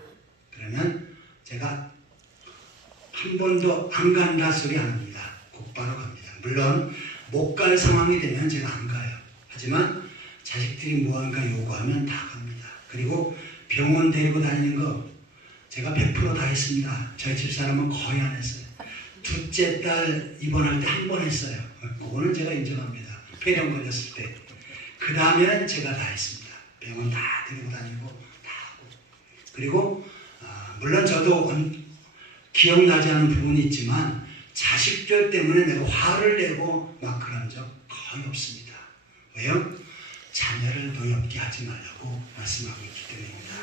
그러면 제가 한 번도 안 간다 소리 안 합니다. 곧바로 갑니다. 물론 못 갈 상황이 되면 제가 안 가요. 하지만 자식들이 무언가 요구하면 다 갑니다. 그리고 병원 데리고 다니는 거 제가 100% 다 했습니다. 저희 집사람은 거의 안 했어요. 둘째 딸 입원할 때 한 번 했어요. 그거는 제가 인정합니다. 폐렴 걸렸을 때. 그 다음에는 제가 다 했습니다. 병원 다 데리고 다니고 다 하고. 그리고 물론 저도 기억나지 않는 부분이 있지만 자식들 때문에 내가 화를 내고 막 그런 적 거의 없습니다. 왜요? 자녀를 노엽게 하지 말라고 말씀하고 있기 때문입니다.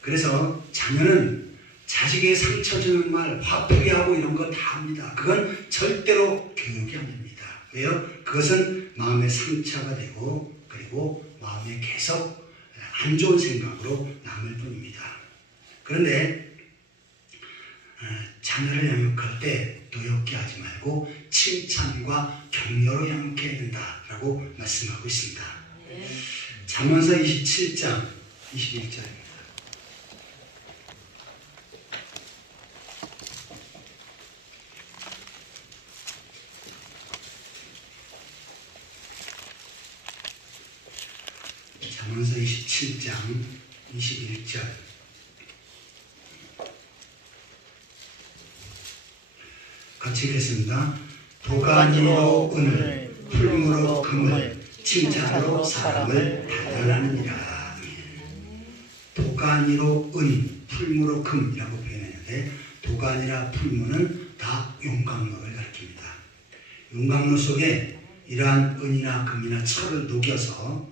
그래서 자녀는 자식에게 상처 주는 말, 화풀이하고 이런 거 다 합니다. 그건 절대로 교육이 아닙니다. 왜요? 그것은 마음의 상처가 되고 그리고 마음에 계속 안 좋은 생각으로 남을 뿐입니다. 그런데 자녀를 양육할 때 노엽게 하지 말고 칭찬과 격려로 양육해야 된다라고 말씀하고 있습니다. 잠언서 27장 21절입니다. 잠언서 27장 21절 같이 읽겠습니다. 도가니로 은을 풀무로 금을 칭찬으로 사람을 단련하느니라. 도가니로 은, 풀무로 금이라고 표현했는데 도가니라 풀무는 다 용광로를 가리킵니다. 용광로 속에 이러한 은이나 금이나 철을 녹여서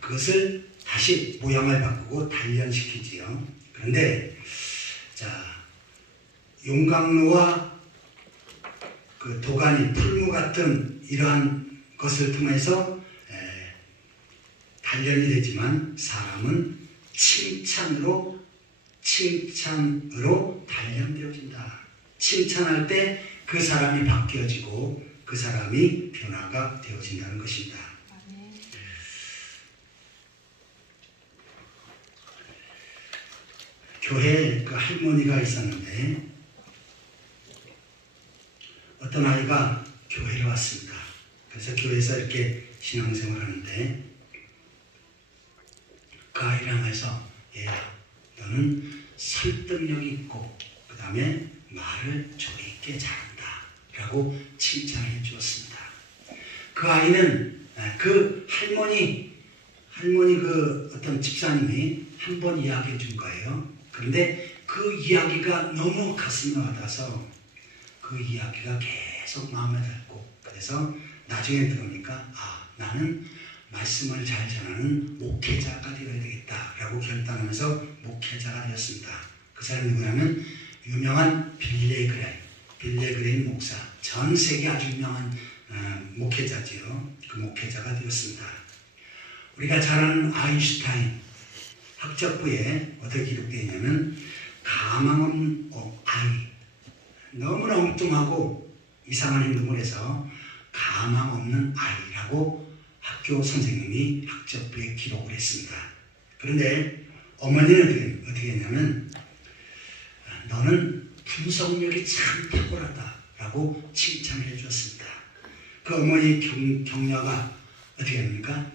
그것을 다시 모양을 바꾸고 단련시키지요. 그런데 용광로와 그 도가니, 풀무 같은 이러한 것을 통해서 단련이 되지만 사람은 칭찬으로 단련되어진다. 칭찬할 때 그 사람이 바뀌어지고 그 사람이 변화가 되어진다는 것입니다. 교회에 그 할머니가 있었는데 어떤 아이가 교회에 왔습니다. 그래서 교회에서 이렇게 신앙생활을 하는데 그 아이를 향해서 얘야 너는 설득력 있고 그 다음에 말을 조리 있게 잘한다 라고 칭찬을 해주었습니다. 그 아이는 그 할머니 그 어떤 집사님이 한 번 이야기해 준 거예요. 그런데 그 이야기가 너무 가슴에 와닿아서 그 이야기가 계속 마음에 들고 그래서 나중에 들으니까 나는 말씀을 잘 전하는 목회자가 되어야 되겠다라고 결단하면서 목회자가 되었습니다. 그 사람이 누구냐면 유명한 빌리 그레임 목사, 전 세계 아주 유명한 목회자지요. 그 목회자가 되었습니다. 우리가 잘 아는 아인슈타인 학적부에 어떻게 기록되어 있냐면 가망 없는 아이, 너무나 엉뚱하고 이상한 행동을 해서 가망 없는 아이라고 학교 선생님이 학적부에 기록을 했습니다. 그런데 어머니는 어떻게 했냐면 너는 분석력이 참 탁월하다라고 칭찬해 주었습니다. 그 어머니의 격려가 어떻게 합니까?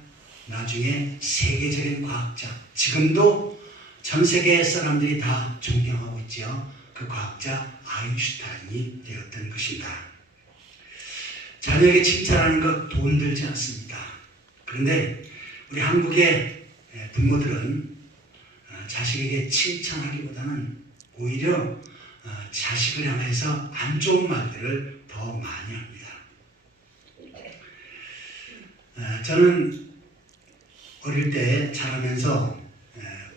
나중에 세계적인 과학자, 지금도 전 세계 사람들이 다 존경하고 있죠. 그 과학자 아인슈타인이 되었던 것입니다. 자녀에게 칭찬하는 것 돈 들지 않습니다. 그런데 우리 한국의 부모들은 자식에게 칭찬하기보다는 오히려 자식을 향해서 안 좋은 말들을 더 많이 합니다. 저는 어릴 때 자라면서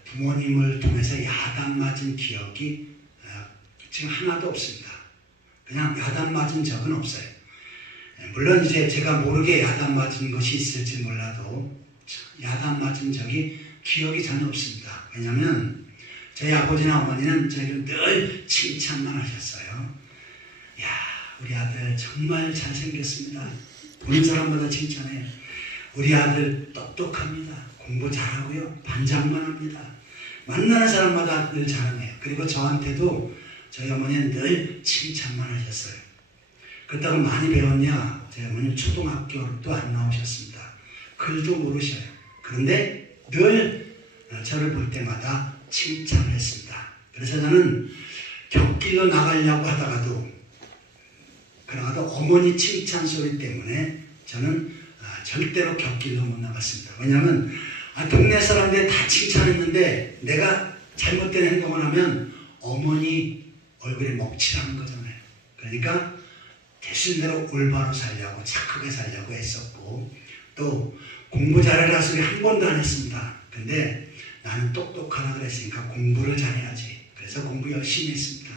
부모님을 통해서 야단 맞은 기억이 지금 하나도 없습니다. 그냥 야단 맞은 적은 없어요. 물론 이제 제가 모르게 야단 맞은 것이 있을지 몰라도 야단 맞은 적이 기억이 전혀 없습니다. 왜냐하면 저희 아버지나 어머니는 저희를 늘 칭찬만 하셨어요. 야, 우리 아들 정말 잘생겼습니다. 보는 사람마다 칭찬해요. 우리 아들 똑똑합니다. 공부 잘하고요. 반장만 합니다. 만나는 사람마다 늘 자랑해요. 그리고 저한테도 저희 어머니는 늘 칭찬만 하셨어요. 그렇다고 많이 배웠냐? 저희 어머니는 초등학교도 안 나오셨습니다. 글도 모르셔요. 그런데 늘 저를 볼 때마다 칭찬을 했습니다. 그래서 저는 곁길로 나가려고 하다가도 그러나도 어머니 칭찬 소리 때문에 저는 절대로 곁길로 못 나갔습니다. 왜냐하면 동네 사람들이 다 칭찬했는데 내가 잘못된 행동을 하면 어머니 얼굴에 먹칠하는 거잖아요. 그러니까 대신대로 올바로 살려고 착하게 살려고 했었고 또 공부 잘해라 소리 한 번도 안 했습니다. 근데 나는 똑똑하라 그랬으니까 공부를 잘해야지. 그래서 공부 열심히 했습니다.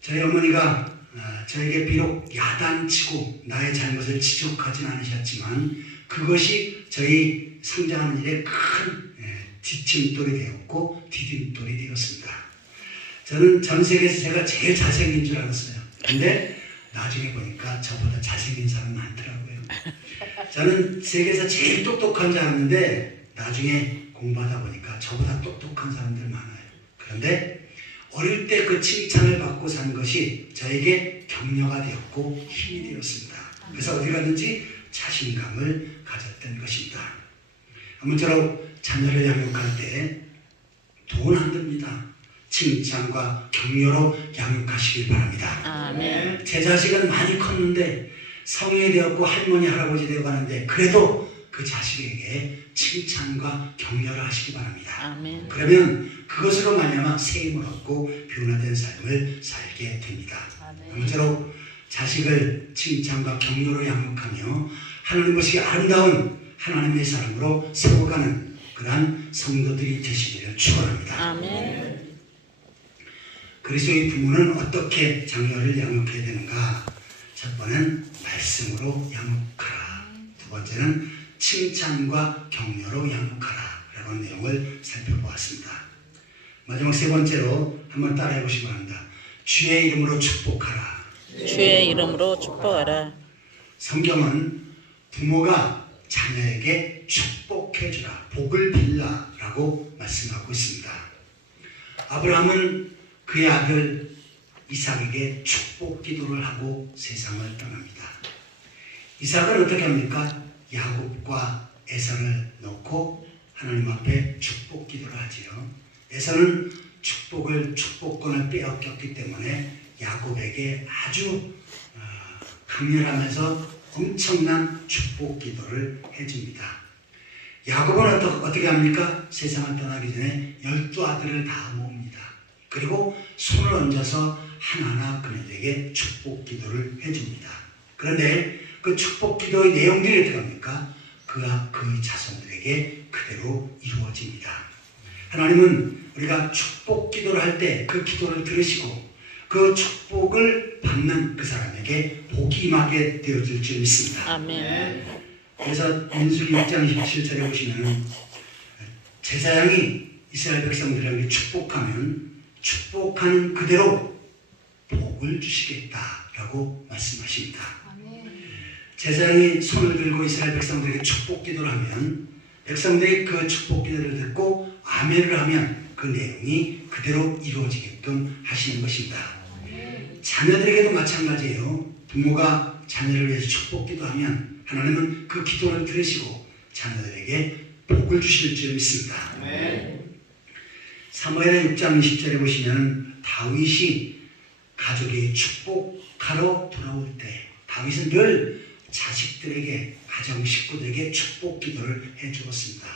저희 어머니가 저에게 비록 야단치고 나의 잘못을 지적하진 않으셨지만 그것이 저희 성장하는 일에 큰 지침돌이 되었고 디딤돌이 되었습니다. 저는 전 세계에서 제가 제일 잘생긴 줄 알았어요. 근데 나중에 보니까 저보다 잘생긴 사람 많더라고요. 저는 세계에서 제일 똑똑한 줄 알았는데 나중에 공부하다 보니까 저보다 똑똑한 사람들 많아요. 그런데 어릴 때 그 칭찬을 받고 산 것이 저에게 격려가 되었고 힘이 되었습니다. 그래서 어디 가든지 자신감을 가졌던 것입니다. 아무쪼록 자녀를 양육할 때 돈 안 듭니다. 칭찬과 격려로 양육하시길 바랍니다. 아멘. 제 자식은 많이 컸는데 성인이 되었고 할머니 할아버지 되어가는데 그래도 그 자식에게 칭찬과 격려를 하시기 바랍니다. 아멘. 그러면 그것으로 말미암아 세임을 얻고 변화된 삶을 살게 됩니다. 아무쪼록 자식을 칭찬과 격려로 양육하며 하나님 보시기에 아름다운 하나님의 사람으로 세워가는 그러한 성도들이 되시기를 축원합니다. 아멘. 그리스도의 부모는 어떻게 자녀를 양육해야 되는가? 첫 번째는 말씀으로 양육하라. 두 번째는 칭찬과 격려로 양육하라. 라는 내용을 살펴보았습니다. 마지막 세 번째로 한번 따라해 보시기 바랍니다. 주의 이름으로 축복하라. 주의 이름으로 축복하라. 성경은 부모가 자녀에게 축복해 주라, 복을 빌라 라고 말씀하고 있습니다. 아브라함은 그의 아들 이삭에게 축복 기도를 하고 세상을 떠납니다. 이삭은 어떻게 합니까? 야곱과 에서를 놓고 하나님 앞에 축복 기도를 하지요. 에서는 축복권을 빼앗겼기 때문에 야곱에게 아주 강렬하면서 엄청난 축복 기도를 해줍니다. 야곱은 어떻게 합니까? 세상을 떠나기 전에 12아들을 다 모읍니다. 그리고 손을 얹어서 하나하나 그들에게 축복 기도를 해줍니다. 그런데 그 축복 기도의 내용들이 어떻게 합니까? 그와 그의 자손들에게 그대로 이루어집니다. 하나님은 우리가 축복 기도를 할 때 그 기도를 들으시고 그 축복을 받는 그 사람에게 복이 임하게 되어질 줄 믿습니다. 아멘. 그래서 민수기 6장 27절에 보시면 제사장이 이스라엘 백성들에게 축복하면 축복하는 그대로 복을 주시겠다라고 말씀하십니다. 제사장이 손을 들고 이스라엘 백성들에게 축복 기도를 하면 백성들이 그 축복 기도를 듣고 아멘을 하면 그 내용이 그대로 이루어지게끔 하시는 것입니다. 자녀들에게도 마찬가지예요. 부모가 자녀를 위해서 축복 기도하면 하나님은 그 기도를 들으시고 자녀들에게 복을 주실 줄 믿습니다. 사무엘하 6장 20절에 보시면 다윗이 가족이 축복하러 돌아올 때 다윗은 늘 자식들에게 가정 식구들에게 축복 기도를 해주었습니다.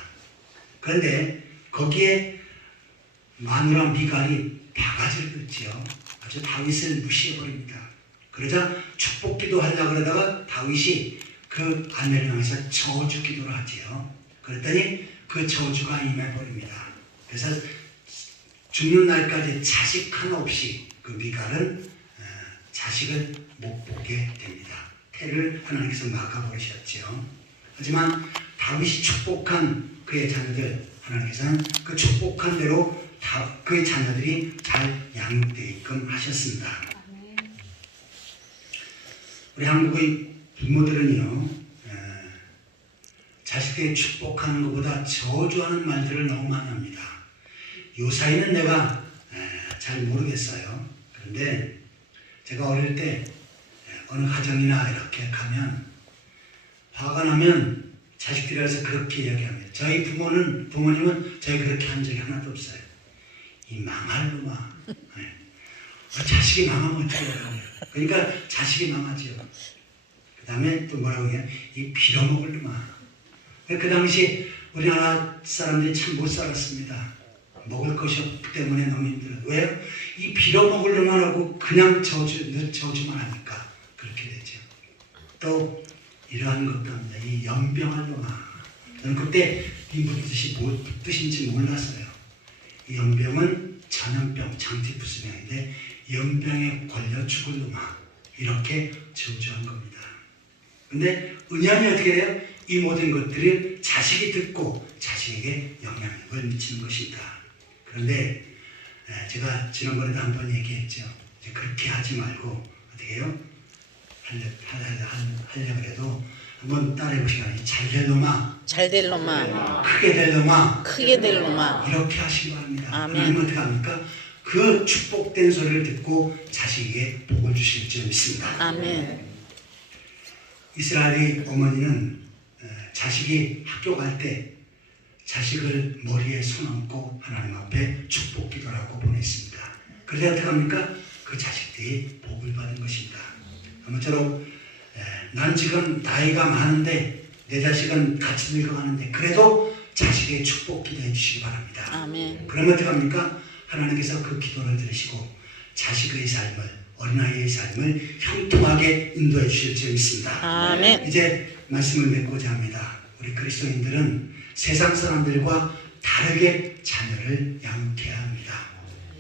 그런데 거기에 마누라 미갈이 바가지를 긁지요. 아주 다윗을 무시해버립니다. 그러자 축복 기도하려고 그러다가 다윗이 그 아내를 향해서 저주 기도를 하지요. 그랬더니 그 저주가 임해버립니다. 그래서 죽는 날까지 자식 하나 없이 그 미갈은 자식을 못 보게 됩니다. 태를 하나님께서 막아버리셨지요. 하지만 다윗이 축복한 그의 자녀들 하나님께서는 그 축복한 대로 그의 자녀들이 잘 양육되게끔 하셨습니다. 우리 한국의 부모들은요 자식들이 축복하는 것보다 저주하는 말들을 너무 많이 합니다. 요사이는 내가 잘 모르겠어요. 그런데 제가 어릴 때 어느 가정이나 이렇게 가면 화가 나면 자식들이 와서 그렇게 이야기합니다. 저희 부모님은 저희 그렇게 한 적이 하나도 없어요. 이 망할 놈아. 자식이 망하면 어떻게 해요? 그러니까 자식이 망하지요. 그 다음에 또 뭐라고 해요? 이 빌어먹을 놈아. 그 당시 우리나라 사람들이 참 못 살았습니다. 먹을 것이 없기 때문에 너무 힘들어요. 왜요? 이 빌어먹을 놈만 하고 그냥 저주만 하니까 그렇게 되죠. 또 이러한 것도 합니다. 이 연병할 놈아. 저는 그때 이 무슨 뜻인지 몰랐어요. 이 연병은 전염병, 장티푸스병인데 연병에 걸려 죽을 놈아. 이렇게 저주한 겁니다. 근데 은연히 어떻게 해요? 이 모든 것들을 자식이 듣고 자식에게 영향력을 미치는 것입니다. 그런데 제가 지난번에도 한번 얘기했죠. 이제 그렇게 하지 말고 어떻게 해요? 하려고 해도 한번 따라해 보시면 잘 될 놈아, 잘 될 놈아, 크게 될 놈아, 크게 될 놈아. 이렇게 하시기 바랍니다. 아멘. 하나님은 어떻게 합니까? 그 축복된 소리를 듣고 자식에게 복을 주실 줄 믿습니다. 아멘. 이스라엘의 어머니는 자식이 학교 갈 때 자식을 머리에 손 얹고 하나님 앞에 축복 기도를 하고 보냈습니다. 그래서 어떻게 합니까? 그 자식들이 복을 받은 것입니다. 아무쪼록 난 지금 나이가 많은데 내 자식은 같이 늙어가는데 그래도 자식의 축복 기도해 주시기 바랍니다. 아멘. 그러면 어떻게 합니까? 하나님께서 그 기도를 들으시고 자식의 삶을, 어린아이의 삶을 형통하게 인도해 주실 줄 믿습니다. 아멘. 이제 말씀을 맺고자 합니다. 우리 그리스도인들은 세상 사람들과 다르게 자녀를 양육해야 합니다.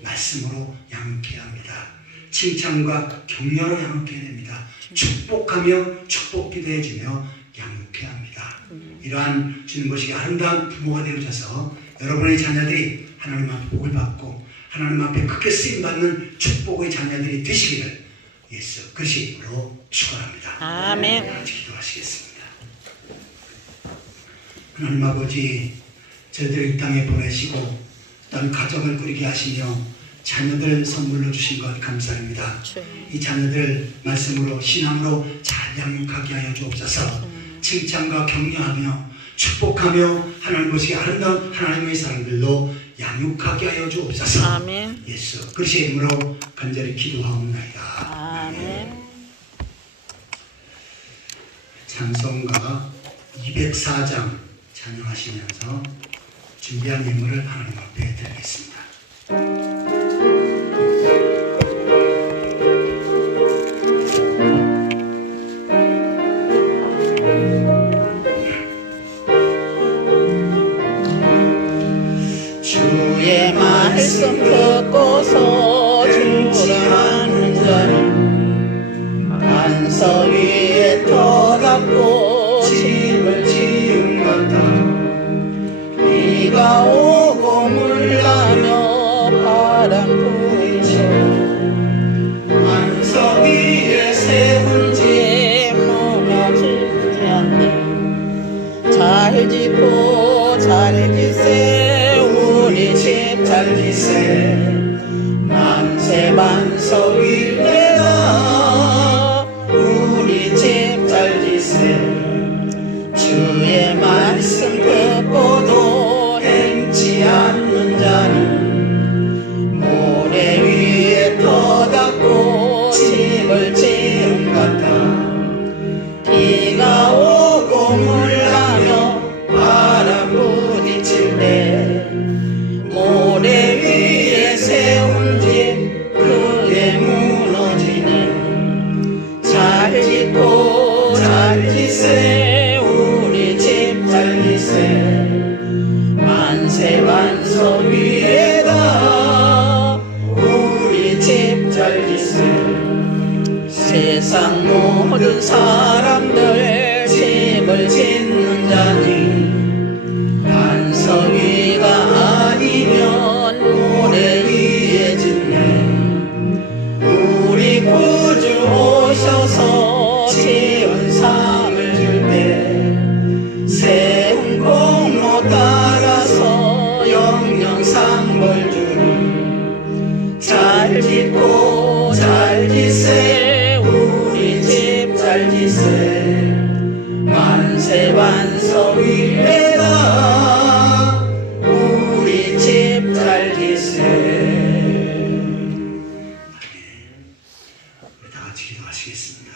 말씀으로 양육해야 합니다. 칭찬과 격려로 양육해야 됩니다. 축복하며 축복 기도해주며 양육해야 합니다. 이러한 주님 보시기 아름다운 부모가 되어져서 여러분의 자녀들이 하나님 앞에 복을 받고 하나님 앞에 크게 쓰임받는 축복의 자녀들이 되시기를 예수 그리스도의 이름으로 축원합니다. 아멘. 같이 기도하시겠습니다. 하나님 아버지, 저희들을 이 땅에 보내시고 어떤 가정을 꾸리게 하시며 자녀들 선물로 주신 것 감사합니다. 이 자녀들 말씀으로 신앙으로 잘 양육하게 하여 주옵소서. 칭찬과 격려하며 축복하며 하나님 보시기 아름다운 하나님의 사람들로 양육하게 하여 주옵소서. 아멘. 예수 그리스도의 이름으로 간절히 기도하옵나이다. 아멘. 찬송가 204장 찬양하시면서 준비한 예물을 하나님 앞에 드리겠습니다. 주의 말씀 듣고서 주를 잘 짓고 잘 지세 우리 집 잘 지세 만세 반석 위에다 우리 집 잘 지세 주의 말씀 듣고도 행치 않는 자는 모래 위에 터닫고 집을 지은 같아 비가 오고 물나며 바람 부딪힐 때 모래 위에 세운 집 크게 무너지네 잘 짓고 잘 지세 우리 집 잘 지세 만세 반석 위에다 우리 집 잘 지세 세상 모든 사람들 집을 짓는 자니 반석 위가 아니면 모래 위에 짓네 우리 구주 오셔서 지은 삶을 줄 때 세운 공로 따라서 영영 상벌 주니 잘 짓고 잘 지세 우리 집 잘 지세 만세 반석 위에다 우리 집 잘 지세. 우리 다 같이 기도하시겠습니다.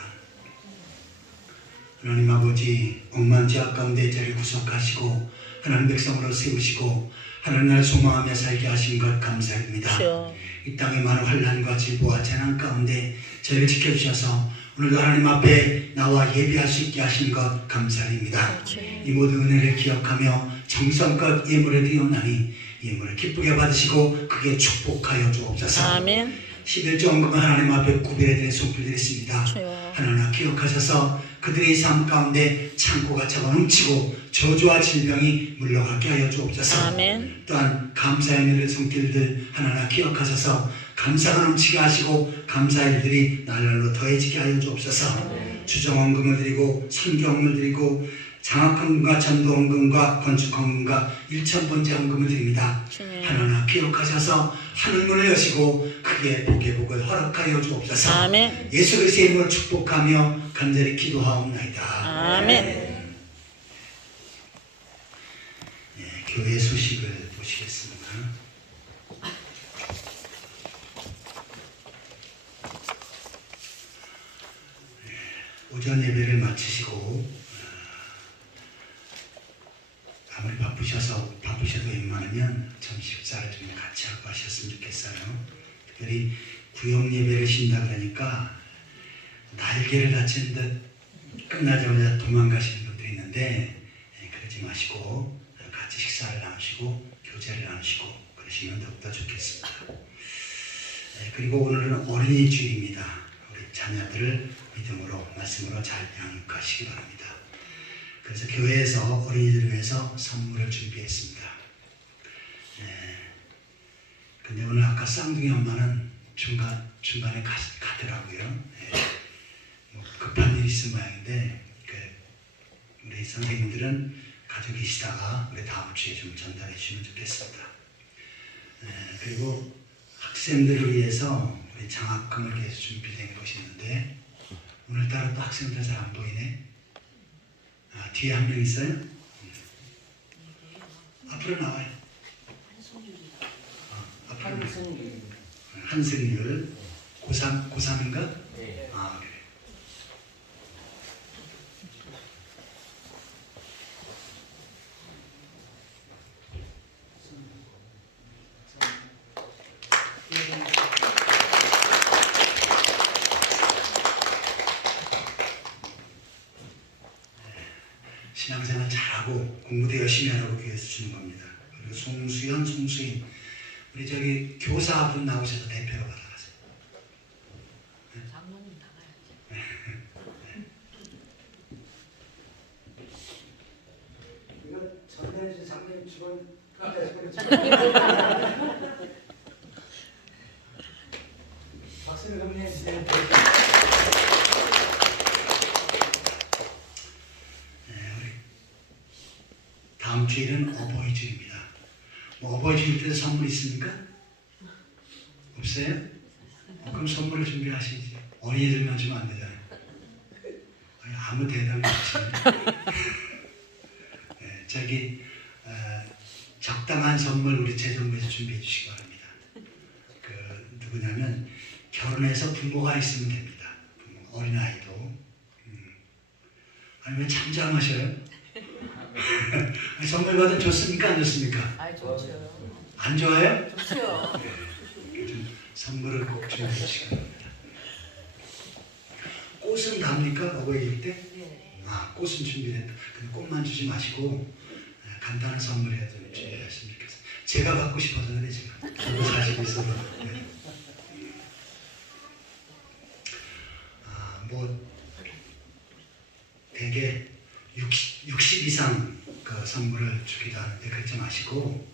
하나님 아버지, 억만 죄악 가운데 저를 구속하시고 하나님 백성으로 세우시고 하나님 날 소망하며 살게 하신 것 감사합니다. 주여. 이 땅의 많은 환난과 질보와 재난 가운데 저희를 지켜주셔서 오늘도 하나님 앞에 나와 예배할 수 있게 하신 것 감사드립니다. 이 모든 은혜를 기억하며 정성껏 예물을 드리옵나니 예물을 기쁘게 받으시고 크게 축복하여 주옵소서. 아멘. 11조 헌금은 하나님 앞에 구별해드린 손길 드렸습니다. 주여. 하나님 기억하셔서 그들의 삶 가운데 창고가 차고 넘치고 저주와 질병이 물러가게 하여 주옵소서. 아멘. 또한 감사의 일을 손길들 하나하나 기억하셔서 감사가 넘치게 하시고 감사의 일들이 날날로 더해지게 하여 주옵소서. 주정헌금을 드리고 선교헌금을 드리고 장학헌금과 전도헌금과 건축헌금과 일천번째 헌금을 드립니다. 주님. 하나하나 기억하셔서 하늘문을 여시고 크게 복의 복을 허락하여 주옵소서. 아멘. 예수 그리스도의 이름으로 축복하며 간절히 기도하옵나이다. 아멘. 예, 교회 소식을 보시겠습니다. 오전 예배를 마치시고 아무리 바쁘셔도 웬만하면 점심 식사를 좀 같이 하고 하셨으면 좋겠어요. 특별히 구역 예배를 쉰다 그러니까 날개를 다친 듯 끝나자마자 도망가시는 분들이 있는데 그러지 마시고 같이 식사를 나누시고 교제를 나누시고 그러시면 더욱더 좋겠습니다. 그리고 오늘은 어린이 주일입니다. 우리 자녀들을 믿음으로 말씀으로 잘 양육하시기 바랍니다. 그래서 교회에서 어린이들을 위해서 선물을 준비했습니다. 근데 오늘 아까 쌍둥이 엄마는 중간에 가더라고요. 뭐 급한 일이 있은 모양인데 우리 선생님들은 가지고 계시다가 우리 다음 주에 좀 전달해 주시면 좋겠습니다. 그리고 학생들을 위해서 우리 장학금을 위해서 준비된 것이 있는데 오늘따라 또 학생들 잘 안 보이네. 뒤에 한 명 있어요? 앞으로 나와요. 한승률 고3인가? 네. 그래. 신앙생활 잘하고 공부도 열심히 하라고 교회에서 주는 겁니다. 그리고 송수인 우리 저기 교사분 나오셔서 대표로 받아가세요. 장모님 나가야지. 이거 전대지 장모님 직원 박수를 정리해 주세요. 주일은 어버이 주일입니다. 뭐 어버이 주일 때 선물 있습니까? 없어요? 그럼 선물을 준비하시지. 어린이들만 주면 안 되잖아요. 아니, 아무 대답이 없지. 네, 저기 적당한 선물 우리 재정부에서 준비해 주시기 바랍니다. 누구냐면 결혼해서 부모가 있으면 됩니다. 어린아이도. 아니면 잠잠하셔요? 선물 받으면 좋습니까? 안 좋습니까? 아, 좋죠. 안 좋아요? 좋죠. 네, 좀 선물을 꼭 준비해 주시기 바랍니다. 꽃은 갑니까? 어버이일 때? 네. 아, 꽃은 준비됐다. 근데 꽃만 주지 마시고 간단한 선물이라도 준비하시면 좋겠어요. 제가 갖고 싶어서 그래, 제가. 저도 가지고 있어도. 네. 뭐 대개 60 이상 그 선물을 주기도 하는데 그러지 마시고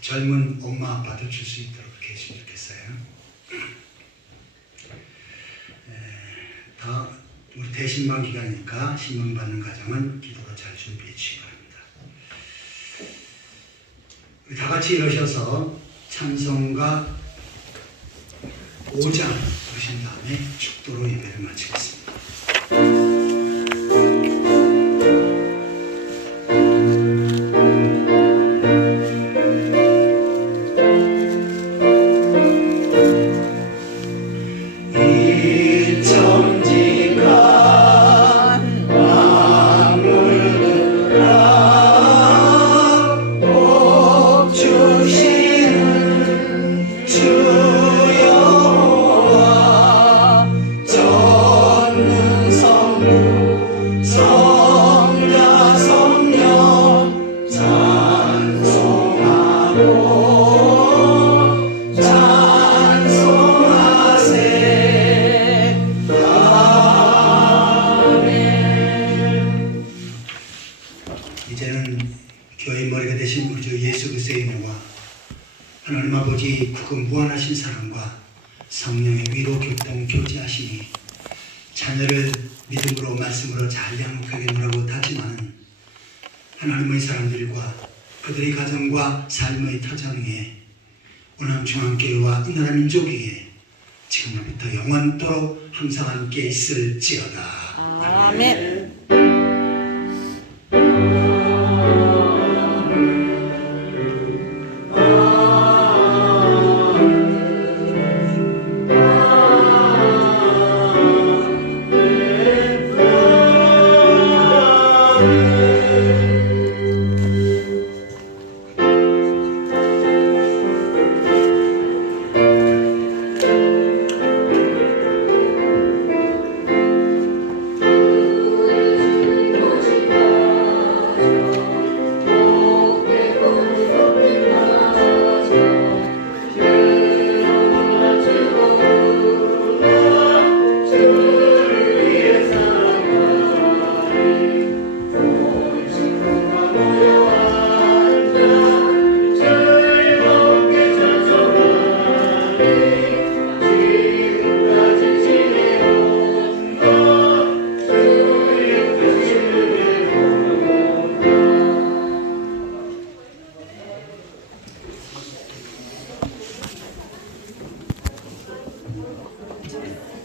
젊은 엄마 아빠도 줄 수 있도록 그렇게 해주시면 좋겠어요. 다 우리 대신방 기간이니까 신방 받는 가정은 기도로 잘 준비해 주시기 바랍니다. 우리 다 같이 일어서서 찬송가 5장 부르신 다음에 축도로 예배를 마치겠습니다. 이제는 교회의 머리가 되신 우리 주 예수 그리스도의 은혜와 하나님 아버지 그 무한하신 사랑과 성령의 위로 교통 교제하시니 자녀를 믿음으로 말씀으로 잘 양육하게 노라고 다짐하는 하나님의 사람들과 그들의 가정과 삶의 터전위에 오남 중앙교회와 이 나라 민족위에 지금부터 영원토록 항상 함께 있을지어다. 아멘.